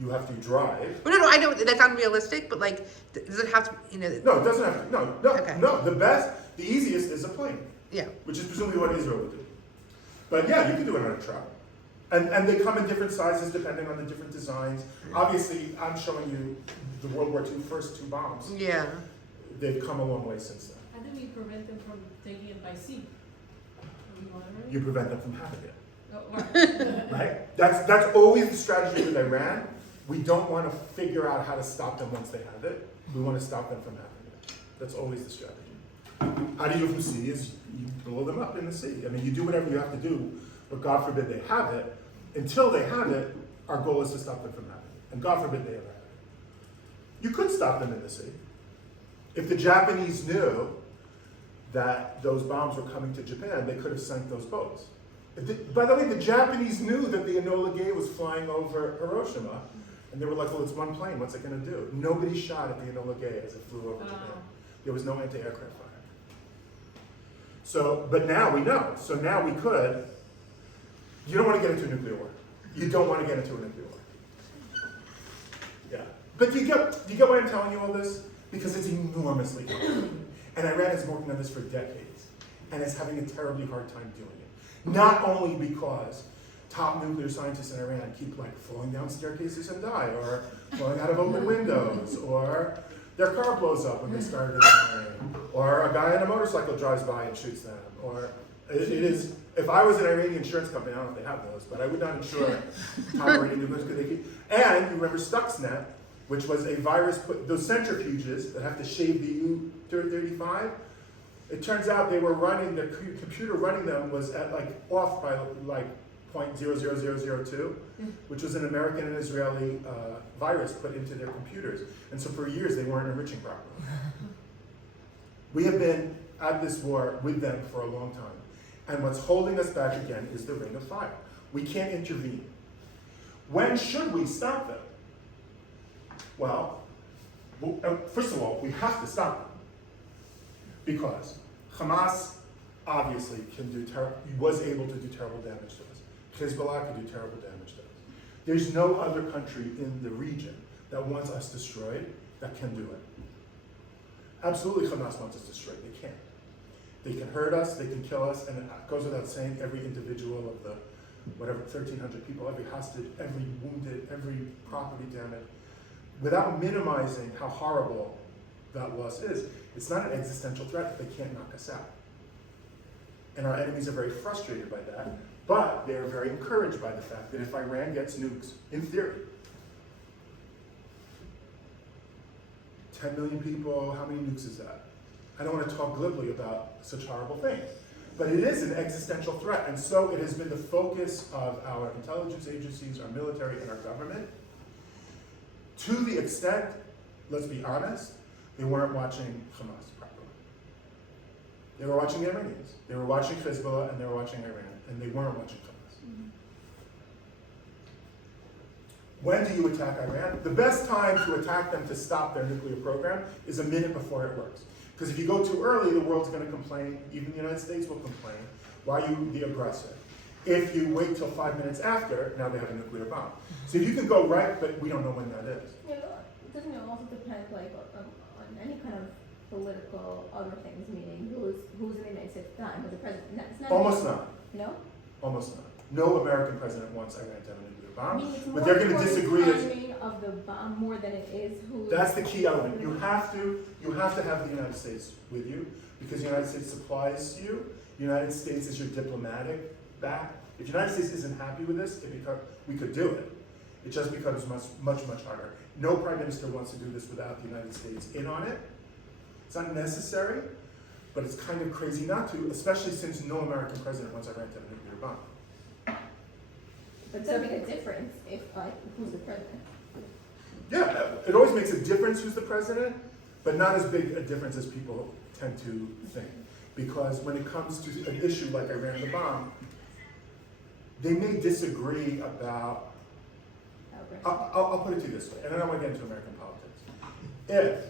you have to drive. Well, no, I know that's unrealistic, but like, does it have to? No, it doesn't have to. Okay. No. The easiest is a plane. Yeah. Which is presumably what Israel would do. But yeah, you can do it on a truck. And they come in different sizes depending on the different designs. Obviously, I'm showing you the World War II first two bombs. Yeah. They've come a long way since then. How do we prevent them from taking it by sea? Are we monitoring? You prevent them from having it. Oh, right. Right? That's always the strategy with Iran. We don't want to figure out how to stop them once they have it. We want to stop them from having it. That's always the strategy. How do you do it from sea is you blow them up in the sea. I mean, you do whatever you have to do, but God forbid they have it. Until they have it, our goal is to stop them from having it. And God forbid they ever have it. You could stop them in the sea. If the Japanese knew that those bombs were coming to Japan, they could have sunk those boats. By the way, the Japanese knew that the Enola Gay was flying over Hiroshima, and they were like, well, it's one plane, what's it going to do? Nobody shot at the Enola Gay as it flew over Japan. There was no anti-aircraft fire. So, but now we know. So now we could. You don't want to get into a nuclear war. You don't want to get into a nuclear war. Yeah. But do you get why I'm telling you all this? Because it's enormously complicated. And Iran has been working on this for decades and is having a terribly hard time doing it. Not only because top nuclear scientists in Iran keep like falling down staircases and die, or falling out of open windows, or their car blows up when they started firing, or a guy on a motorcycle drives by and shoots them, or it is. If I was an Iranian insurance company, I don't know if they have those, but I would not insure top Iranian nuclear because they keep. And you remember Stuxnet, which was a virus, those centrifuges that have to shave the U-35. It turns out they were running, the computer running them was at off by 0.00002, which was an American and Israeli virus put into their computers. And so for years they weren't enriching properly. We have been at this war with them for a long time. And what's holding us back again is the ring of fire. We can't intervene. When should we stop them? Well, first of all, we have to stop them. Because Hamas obviously was able to do terrible damage to us. Hezbollah could do terrible damage to us. There's no other country in the region that wants us destroyed that can do it. Absolutely, Hamas wants us destroyed. They can't. They can hurt us, they can kill us, and it goes without saying, every individual of the, 1,300 people, every hostage, every wounded, every property damage, without minimizing how horrible that loss is, it's not an existential threat if they can't knock us out. And our enemies are very frustrated by that, but they're very encouraged by the fact that if Iran gets nukes, in theory, 10 million people, how many nukes is that? I don't want to talk glibly about such horrible things, but it is an existential threat, and so it has been the focus of our intelligence agencies, our military, and our government, to the extent, let's be honest, they weren't watching Hamas properly. They were watching the Iranians. They were watching Hezbollah, and they were watching Iran, and they weren't watching Hamas. Mm-hmm. When do you attack Iran? The best time to attack them to stop their nuclear program is a minute before it works. Because if you go too early, the world's going to complain, even the United States will complain. Why are you the aggressor? If you wait till 5 minutes after, now they have a nuclear bomb. So if you can go right, but we don't know when that is. Yeah, doesn't it also depend on any kind of political other things, meaning who's in the United States at the time, but the president? It's not Almost not. No? Almost not. No American president wants Iran to have a nuclear bomb. I mean, it's but they're going to disagree. The timing of the bomb more than it is who. That's the key element. You have to have the United States with you because the United States supplies you. The United States is your diplomatic back. If the United States isn't happy with this, we could do it. It just becomes much harder. No prime minister wants to do this without the United States in on it. It's not necessary, but it's kind of crazy not to, especially since no American president wants Iran to have a nuclear bomb. But does it make a difference if who's the president? Yeah, it always makes a difference who's the president, but not as big a difference as people tend to think. Because when it comes to an issue like Iran and the bomb, they may disagree about, I'll put it to you this way, and I don't want to get into American politics. If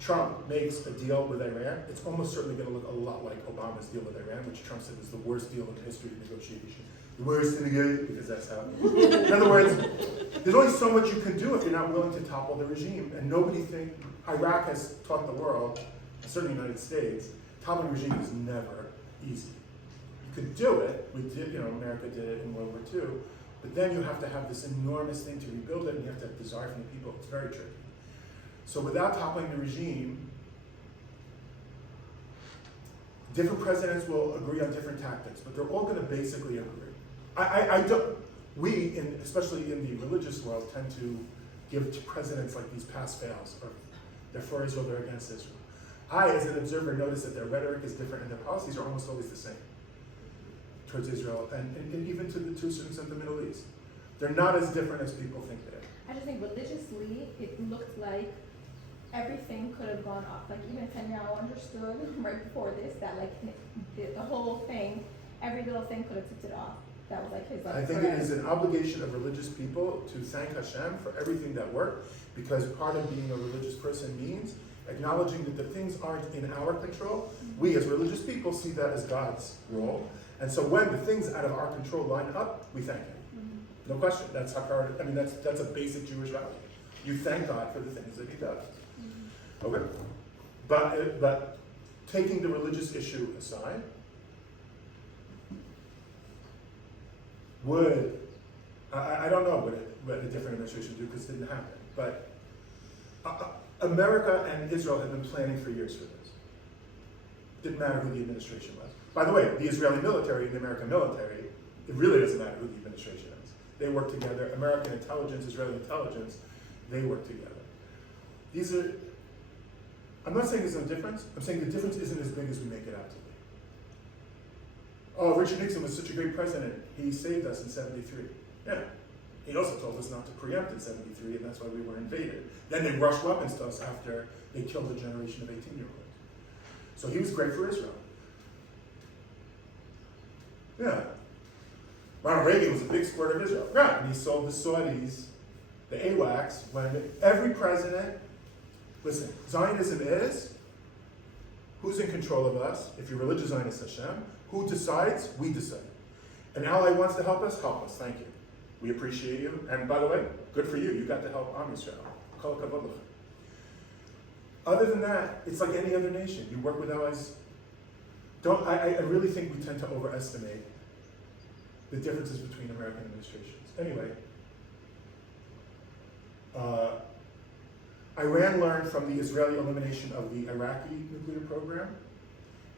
Trump makes a deal with Iran, it's almost certainly going to look a lot like Obama's deal with Iran, which Trump said was the worst deal in the history of negotiation. The worst in the game, because that's how. In other words, there's only so much you can do if you're not willing to topple the regime. And nobody thinks, Iraq has taught the world, certainly the United States, toppling regime is never easy. You could do it, we did, America did it in World War II, but then you have to have this enormous thing to rebuild it, and you have to have desire from the people. It's very tricky. So without toppling the regime, different presidents will agree on different tactics, but they're all going to basically agree. Especially in the religious world, tend to give to presidents like these pass-fails, or they're for Israel, they're against Israel. I, as an observer, notice that their rhetoric is different and their policies are almost always the same towards Israel and even to the students of the Middle East. They're not as different as people think they are. I just think religiously, it looked like everything could have gone off. Like even Netanyahu understood right before this that like the whole thing, every little thing could have tipped it off. That was like his. I think it is an obligation of religious people to thank Hashem for everything that worked, because part of being a religious person means acknowledging that the things aren't in our control. We as religious people see that as God's role. And so when the things out of our control line up, we thank Him. No question. That's that's a basic Jewish value. You thank God for the things that He does. Okay? But taking the religious issue aside, I don't know what a different administration would do, because it didn't happen, but America and Israel had been planning for years for this. Didn't matter who the administration was. By the way, the Israeli military and the American military, it really doesn't matter who the administration is. They work together. American intelligence, Israeli intelligence, they work together. I'm not saying there's no difference. I'm saying the difference isn't as big as we make it out to be. Oh, Richard Nixon was such a great president. He saved us in '73. Yeah. He also told us not to preempt in '73, and that's why we were invaded. Then they rushed weapons to us after they killed a generation of 18-year-olds. So he was great for Israel. Yeah. Ronald Reagan was a big supporter of Israel. Right. And he sold the Saudis, the AWACS, when every president, listen, Zionism is, who's in control of us? If you're religious Zionist, Hashem. Who decides? We decide. An ally wants to help us? Help us. Thank you. We appreciate you. And by the way, good for you. You got to help Am Yisrael. Kol kavod lechem. Other than that, it's like any other nation. You work with allies. I really think we tend to overestimate the differences between American administrations. Anyway, Iran learned from the Israeli elimination of the Iraqi nuclear program,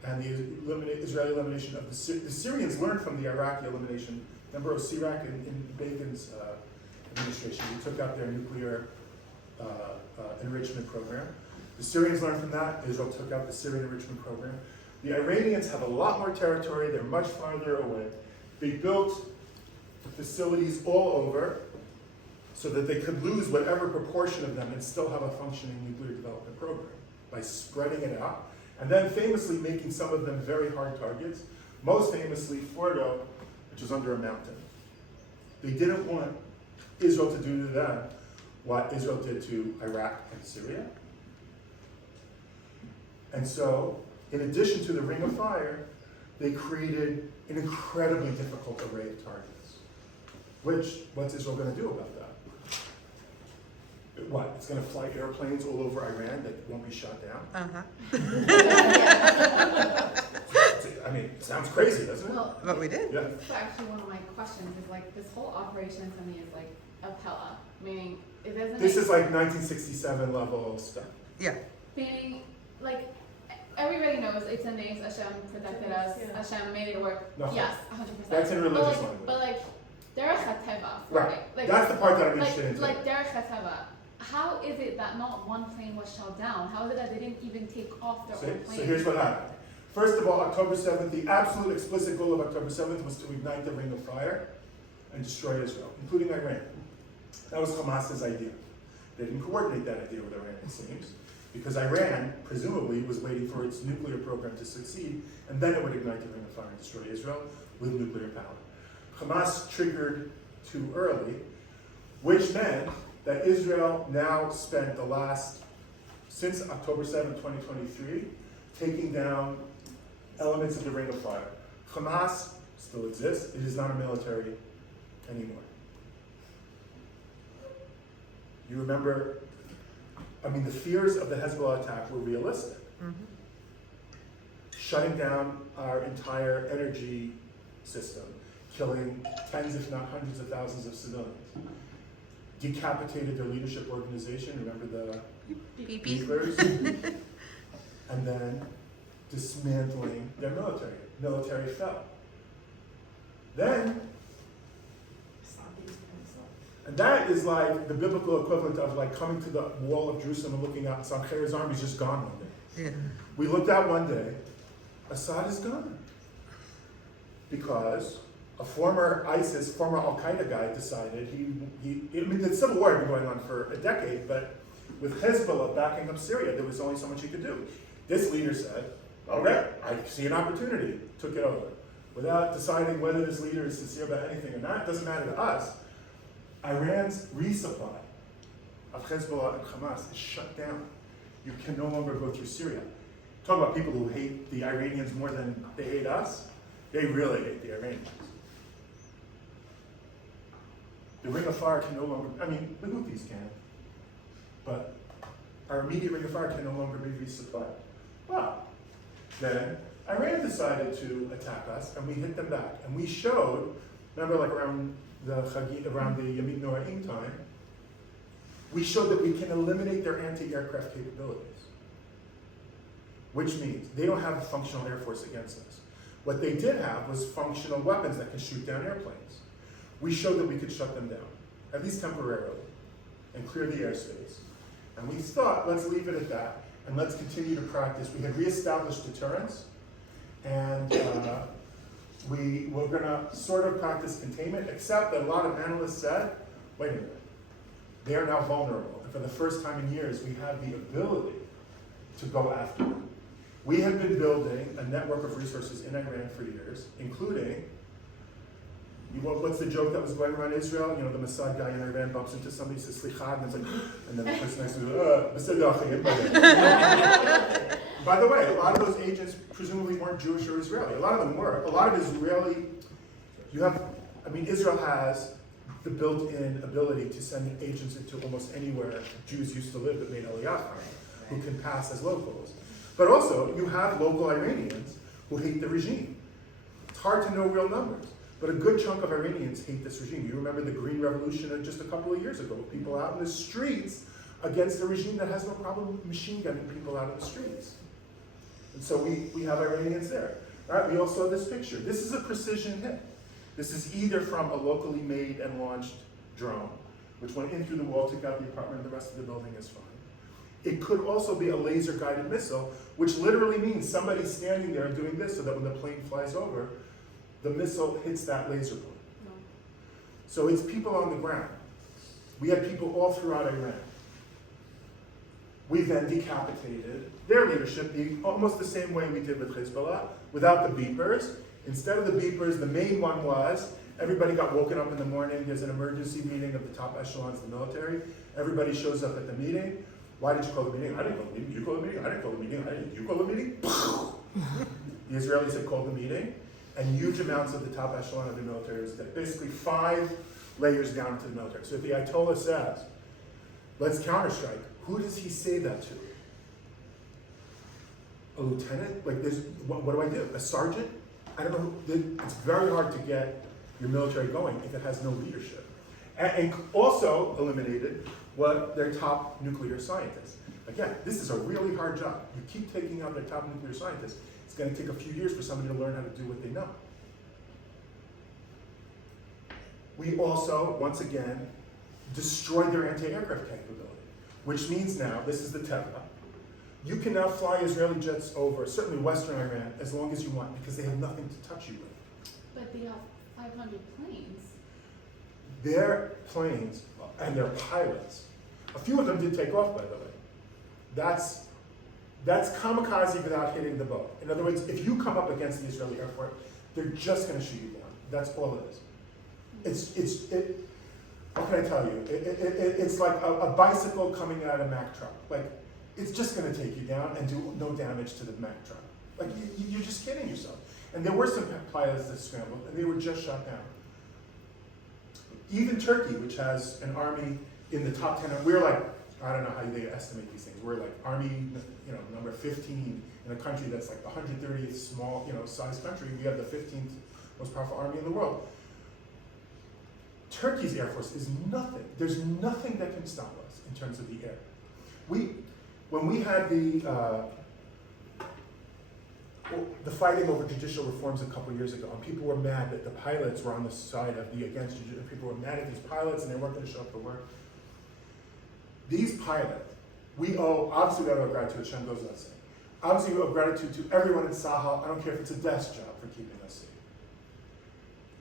and the Israeli elimination of the Syrians learned from the Iraqi elimination. Remember, it was Iraq in Bacon's administration. They took out their nuclear enrichment program. The Syrians learned from that. Israel took out the Syrian enrichment program. The Iranians have a lot more territory. They're much farther away. They built facilities all over so that they could lose whatever proportion of them and still have a functioning nuclear development program by spreading it out. And then famously making some of them very hard targets. Most famously, Fordo, which is under a mountain. They didn't want Israel to do to them what Israel did to Iraq and Syria. And so, in addition to the Ring of Fire, they created an incredibly difficult array of targets. What's Israel going to do about that? What? It's going to fly airplanes all over Iran that won't be shot down? I mean, it sounds crazy, doesn't it? Well, But we did. Yeah. so actually one of my questions is like, this whole operation to me is like Appella, meaning it doesn't This make, is like 1967 level stuff. Yeah. meaning like everybody knows it's a name, Hashem protected us, Yeah. Hashem made it work. No. Yes, 100%. That's in religious but like, language. But like, derech hateva, Right. Like, That's the part that I'm like, interested in. like derech hateva. How is it that not one plane was shot down? How is it that they didn't even take off their own plane? So here's what happened. First of all, October 7th, the absolute explicit goal of October 7th was to ignite the Ring of Fire and destroy Israel, including Iran. That was Hamas's idea. They didn't coordinate that idea with Iran, it seems, because Iran, presumably, was waiting for its nuclear program to succeed, and then it would ignite the ring of fire and destroy Israel with nuclear power. Hamas triggered too early, which meant that Israel now spent the last, since October 7, 2023, taking down elements of the ring of fire. Hamas still exists, it is not a military anymore. You remember, the fears of the Hezbollah attack were realistic. Shutting down our entire energy system, killing tens if not hundreds of thousands of civilians. Decapitated their leadership organization, remember the beepers? And then dismantling their military. Military fell. Then, and that is like the biblical equivalent of like coming to the wall of Jerusalem and looking out, and Sancherib's army's just gone one day. Yeah. We looked out one day, Assad is gone. Because a former ISIS, former Al-Qaeda guy decided the civil war had been going on for a decade, but with Hezbollah backing up Syria, there was only so much he could do. This leader said, okay, I see an opportunity, took it over. Without deciding whether this leader is sincere about anything or not, it doesn't matter to us. Iran's resupply of Hezbollah and Hamas is shut down. You can no longer go through Syria. Talk about people who hate the Iranians more than they hate us. They really hate the Iranians. The ring of fire can no longer, the Houthis can, but our immediate ring of fire can no longer be resupplied. Well, then Iran decided to attack us, and we hit them back. And we showed, remember like around the Yamim Noraim time, we showed that we can eliminate their anti-aircraft capabilities. Which means they don't have a functional air force against us. What they did have was functional weapons that can shoot down airplanes. We showed that we could shut them down, at least temporarily, and clear the airspace. And we thought, let's leave it at that, and let's continue to practice. We had reestablished deterrence, and we were gonna sort of practice containment, except that a lot of analysts said, wait a minute, they are now vulnerable. And for the first time in years, we have the ability to go after them. We have been building a network of resources in Iran for years, including, what's the joke that was going around Israel? The Mossad guy in Iran bumps into somebody, says slicha, and it's like, and then the person next to him, By the way, a lot of those agents presumably weren't Jewish or Israeli. A lot of them were. A lot of Israeli, Israel has the built-in ability to send agents into almost anywhere Jews used to live that made Aliyah, who can pass as locals. But also, you have local Iranians who hate the regime. It's hard to know real numbers, but a good chunk of Iranians hate this regime. You remember the Green Revolution of just a couple of years ago, people out in the streets against a regime that has no problem machine gunning people out in the streets. And so we have Iranians there. All right, we also have this picture. This is a precision hit. This is either from a locally made and launched drone, which went in through the wall, took out the apartment, and the rest of the building is fine. It could also be a laser-guided missile, which literally means somebody's standing there and doing this so that when the plane flies over, the missile hits that laser point. No. So it's people on the ground. We had people all throughout Iran. We then decapitated their leadership almost the same way we did with Hezbollah, without the beepers. Instead of the beepers, the main one was, everybody got woken up in the morning, there's an emergency meeting of the top echelons of the military. Everybody shows up at the meeting. Why did you call the meeting? I didn't call the meeting. You called the meeting? I didn't call the meeting. You called the meeting? The Israelis had called the meeting, and huge amounts of the top echelon of the military was dead. Basically 5 layers down into the military. So if the Ayatollah says, let's counterstrike, who does he say that to? A lieutenant? Like, what do I do? A sergeant? I don't know. It's very hard to get your military going if it has no leadership. And also eliminated their top nuclear scientists. Again, this is a really hard job. You keep taking out their top nuclear scientists. It's going to take a few years for somebody to learn how to do what they know. We also, once again, destroyed their anti-aircraft capability, which means now, this is the Teva, you can now fly Israeli jets over, certainly Western Iran, as long as you want, because they have nothing to touch you with. But they have 500 planes. Their planes and their pilots A few of them did take off, by the way. That's kamikaze without hitting the boat. In other words, if you come up against the Israeli Air Force, they're just going to shoot you down. That's all it is. What can I tell you? It's like a bicycle coming at a Mack truck. Like, it's just going to take you down and do no damage to the Mack truck. Like, you're just kidding yourself. And there were some pilots that scrambled, and they were just shot down. Even Turkey, which has an army in the top 10, we're like, I don't know how they estimate these things. We're like army, number 15 in a country that's like the 130th small, size country. We have the 15th most powerful army in the world. Turkey's Air Force is nothing. There's nothing that can stop us in terms of the air. When we had the fighting over judicial reforms a couple years ago, and people were mad that the pilots were on the side of the against judicial, people were mad at these pilots and they weren't going to show up for work. These pilots, obviously we owe gratitude to Hashem goes without saying. Obviously we owe gratitude to everyone in Sahel. I don't care if it's a desk job for keeping us safe.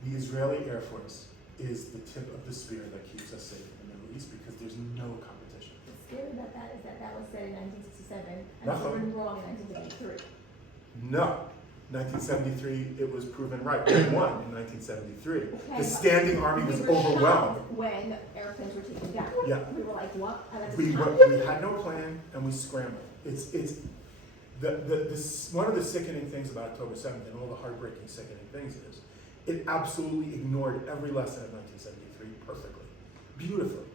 The Israeli Air Force is the tip of the spear that keeps us safe in the Middle East because there's no competition. The scary about that is that was said in 1967 and Nothing. proven wrong in 1973. No. 1973, it was proven right. We won in 1973. Okay, The standing army was we were overwhelmed. shocked when airplanes were taken down. Yeah. We were like, what? And at We the time, had no plan and we scrambled. It's one of the sickening things about October 7th and all the heartbreaking, sickening things is it absolutely ignored every lesson of 1973 perfectly, beautifully.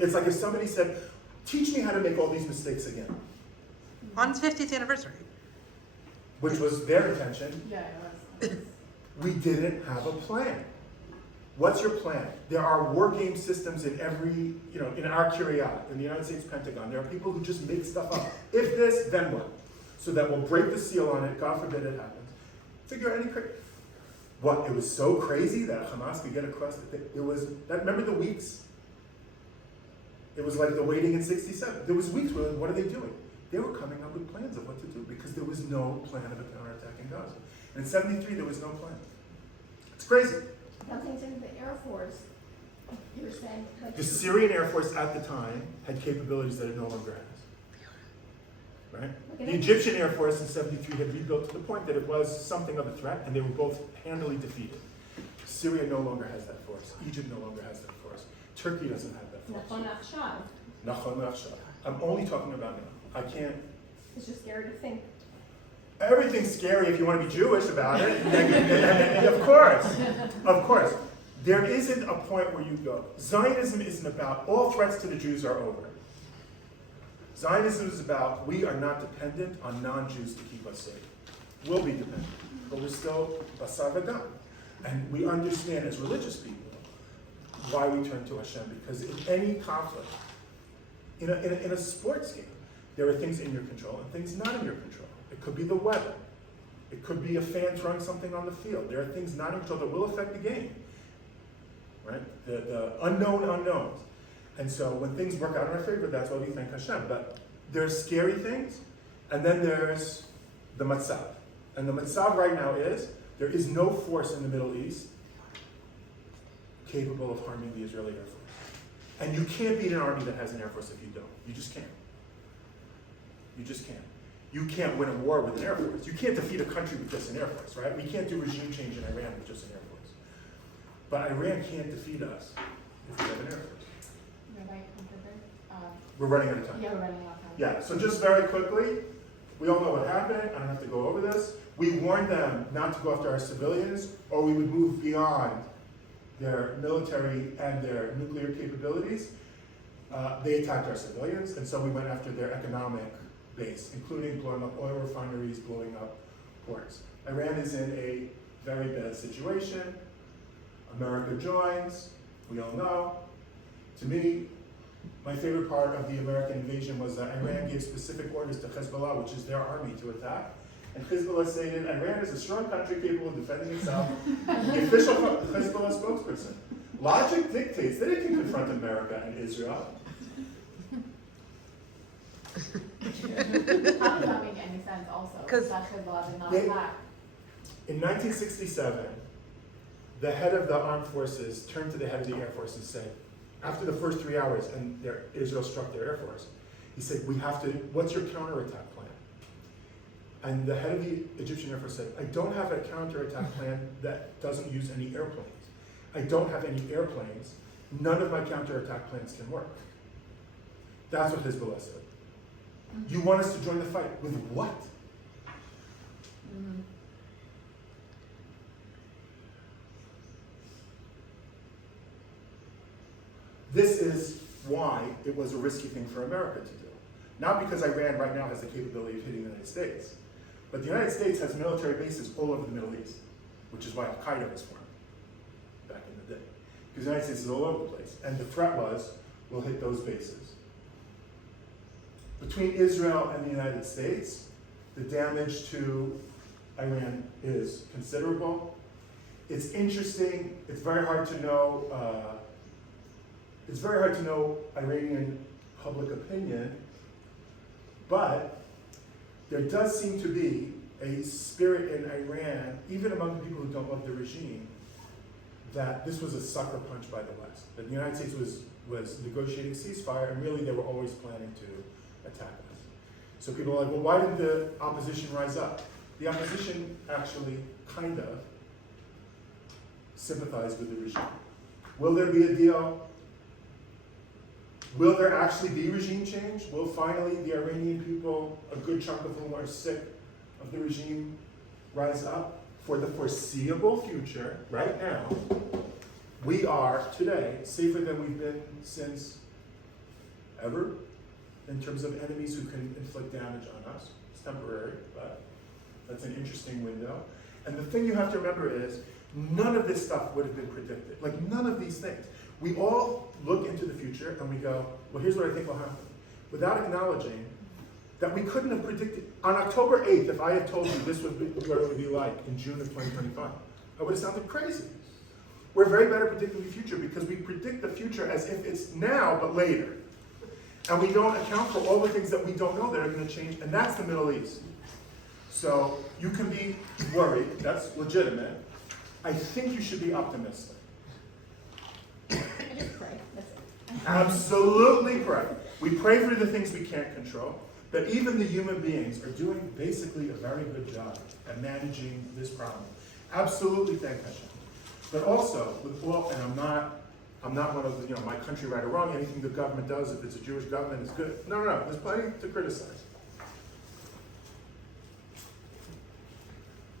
It's like if somebody said, teach me how to make all these mistakes again, On its 50th anniversary. which was their intention. Yeah, it was. We didn't have a plan. What's your plan? There are war game systems in every, in our Kiryat, in the United States Pentagon. There are people who just make stuff up. If this, then what? So that we'll break the seal on it, God forbid it happens. Figure out any What, it was so crazy that Hamas could get across the thing. Remember the weeks? It was like the waiting in 67. There was weeks where, what are they doing? They were coming up with plans of what to do because there was no plan of a counterattack in Gaza. And in 73, there was no plan. It's crazy. something in the Air Force, you're saying. Like, The Syrian Air Force at the time had capabilities that it no longer has. Right? The Egyptian Air Force in 73 had rebuilt to the point that it was something of a threat, and they were both handily defeated. Syria no longer has that force. Egypt no longer has that force. Turkey doesn't have that force. Nachon Achshav. I'm only talking about now. I can't. It's just scary to think. Everything's scary if you want to be Jewish about it. And of course. There isn't a point where you go. Zionism isn't about all threats to the Jews are over. Zionism is about we are not dependent on non-Jews to keep us safe. We'll be dependent, but we're still basar v'dam. And we understand as religious people why we turn to Hashem, because in any conflict, in a sports game, there are things in your control and things not in your control. It could be the weather. It could be a fan throwing something on the field. There are things not in control that will affect the game. Right? The unknown unknowns. And so when things work out in our favor, that's why we thank Hashem. But there's scary things, and then there's the matzav. And the matzav right now is, there is no force in the Middle East capable of harming the Israeli Air Force. And you can't beat an army that has an Air Force if you don't. You just can't. You just can't. You can't win a war with an Air Force. You can't defeat a country with just an Air Force, right? We can't do regime change in Iran with just an Air Force. But Iran can't defeat us if we have an Air Force. Rabbi Unterberg, We're running out of time. yeah, we're running out of time. Yeah, so just very quickly, we all know what happened. I don't have to go over this. We warned them not to go after our civilians, or we would move beyond their military and their nuclear capabilities. They attacked our civilians, and so we went after their economic base, including blowing up oil refineries, blowing up ports. Iran is in a very bad situation. America joins, we all know. To me, my favorite part of the American invasion was that Iran gave specific orders to Hezbollah, which is their army, to attack. And Hezbollah stated, Iran is a strong country capable of defending itself. The official Hezbollah spokesperson. Logic dictates that it can confront America and Israel. How does that make any sense also? 'Cause that Hezbollah did not they- attack. In 1967, the head of the armed forces turned to the head of the Air Force and said, after the first 3 hours and Israel struck their Air Force, he said, what's your counterattack plan? And the head of the Egyptian Air Force said, I don't have a counterattack plan that doesn't use any airplanes. I don't have any airplanes. None of my counterattack plans can work. That's what Hezbollah said. You want us to join the fight with what? Mm-hmm. This is why it was a risky thing for America to do. Not because Iran right now has the capability of hitting the United States, but the United States has military bases all over the Middle East, which is why Al-Qaeda was formed back in the day. Because the United States is all over the place. And the threat was, we'll hit those bases. Between Israel and the United States, the damage to Iran is considerable. It's interesting. It's very hard to know. Iranian public opinion, but there does seem to be a spirit in Iran, even among the people who don't love the regime, that this was a sucker punch by the West. That the United States was negotiating ceasefire, and really they were always planning to attack us. So people are like, well, why didn't the opposition rise up? The opposition actually kind of sympathized with the regime. Will there be a deal? Will there actually be regime change? Will finally the Iranian people, a good chunk of whom are sick of the regime, rise up? For the foreseeable future, right now, we are today safer than we've been since ever, in terms of enemies who can inflict damage on us. It's temporary, but that's an interesting window. And the thing you have to remember is, none of this stuff would have been predicted. Like, none of these things. We all look into the future and we go, well, here's what I think will happen, without acknowledging that we couldn't have predicted. On October 8th, if I had told you this would be what it would be like in June of 2025, I would have sounded crazy. We're very bad at predicting the future because we predict the future as if it's now but later. And we don't account for all the things that we don't know that are going to change, and that's the Middle East. So you can be worried, that's legitimate. I think you should be optimistic. I just pray. That's it. Absolutely pray. We pray for the things we can't control, but even the human beings are doing basically a very good job at managing this problem. Absolutely thank Hashem. But also, with all, and I'm not one of the, my country right or wrong, anything the government does, if it's a Jewish government, is good. No, there's plenty to criticize.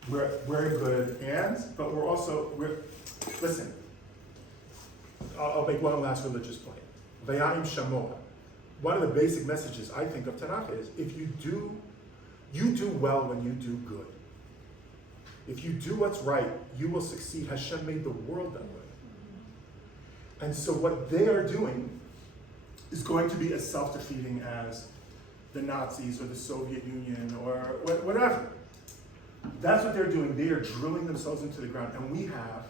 We're very good hands, but listen, I'll make one last religious point. Vayayim Shamoa. One of the basic messages I think of Tanakh is, if you do well when you do good. If you do what's right, you will succeed. Hashem made the world that way. And so what they are doing is going to be as self-defeating as the Nazis or the Soviet Union or whatever. That's what they're doing. They are drilling themselves into the ground. And we have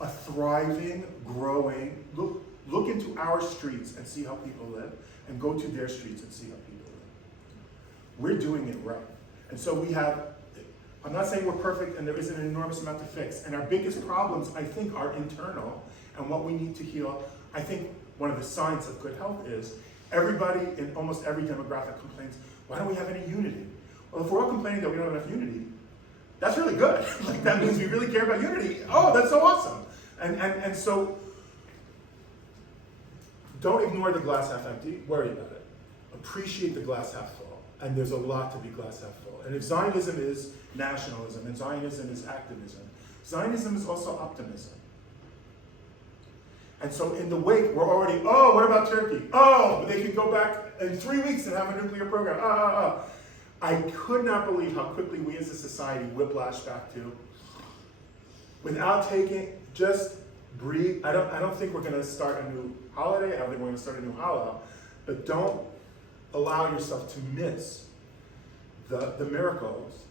a thriving, growing, look into our streets and see how people live, and go to their streets and see how people live. We're doing it right. And so we have, I'm not saying we're perfect and there isn't an enormous amount to fix. And our biggest problems, I think, are internal and what we need to heal. I think one of the signs of good health is everybody in almost every demographic complains, why don't we have any unity? Well, if we're all complaining that we don't have enough unity, that's really good. Like, that means we really care about unity. Oh, that's so awesome. And so don't ignore the glass half empty, worry about it. Appreciate the glass half full. And there's a lot to be glass half full. And if Zionism is nationalism and Zionism is activism, Zionism is also optimism. And so in the wake, we're already, oh, what about Turkey? Oh, they can go back in 3 weeks and have a nuclear program. I could not believe how quickly we as a society whiplash back to, without taking, just breathe. I don't think we're going to start a new holiday. I don't think we're going to start a new Hallel. But don't allow yourself to miss the miracles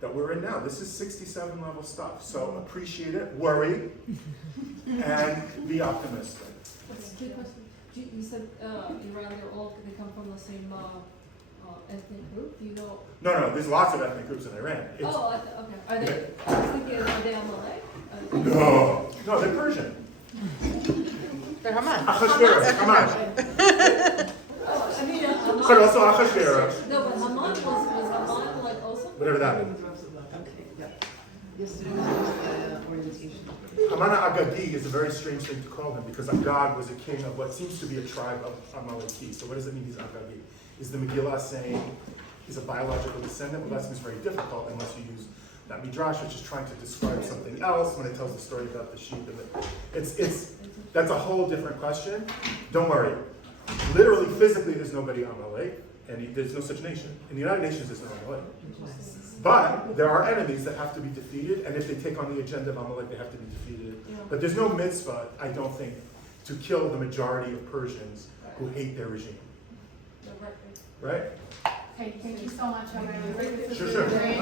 that we're in now. This is 67 level stuff. So appreciate it, worry, and be optimistic. That's a good question. You said Iran, they come from the same ethnic group. Do you know? No, there's lots of ethnic groups in Iran. Okay. Are they? I was thinking, are they Malay? No, they're Persian. They're Haman. Achashverosh, Haman. I mean, Haman. But also Achashverosh, No, but Haman was Haman like also? whatever that means. Okay, yeah. Yesterday was orientation. Haman Agagi is a very strange thing to call him because Agag was a king of what seems to be a tribe of Amaleki. So what does it mean he's Agagi? Is the Megillah saying he's a biological descendant? Well, that seems very difficult unless you use that Midrash, which is trying to describe something else when it tells the story about the sheep. And that's a whole different question. Don't worry. Literally, physically, there's nobody Amalek, and there's no such nation. In the United Nations, there's no Amalek. But there are enemies that have to be defeated, and if they take on the agenda of Amalek, they have to be defeated. But there's no mitzvah, I don't think, to kill the majority of Persians who hate their regime. Right? Okay, thank you so much. I'm going to break this Sure. today.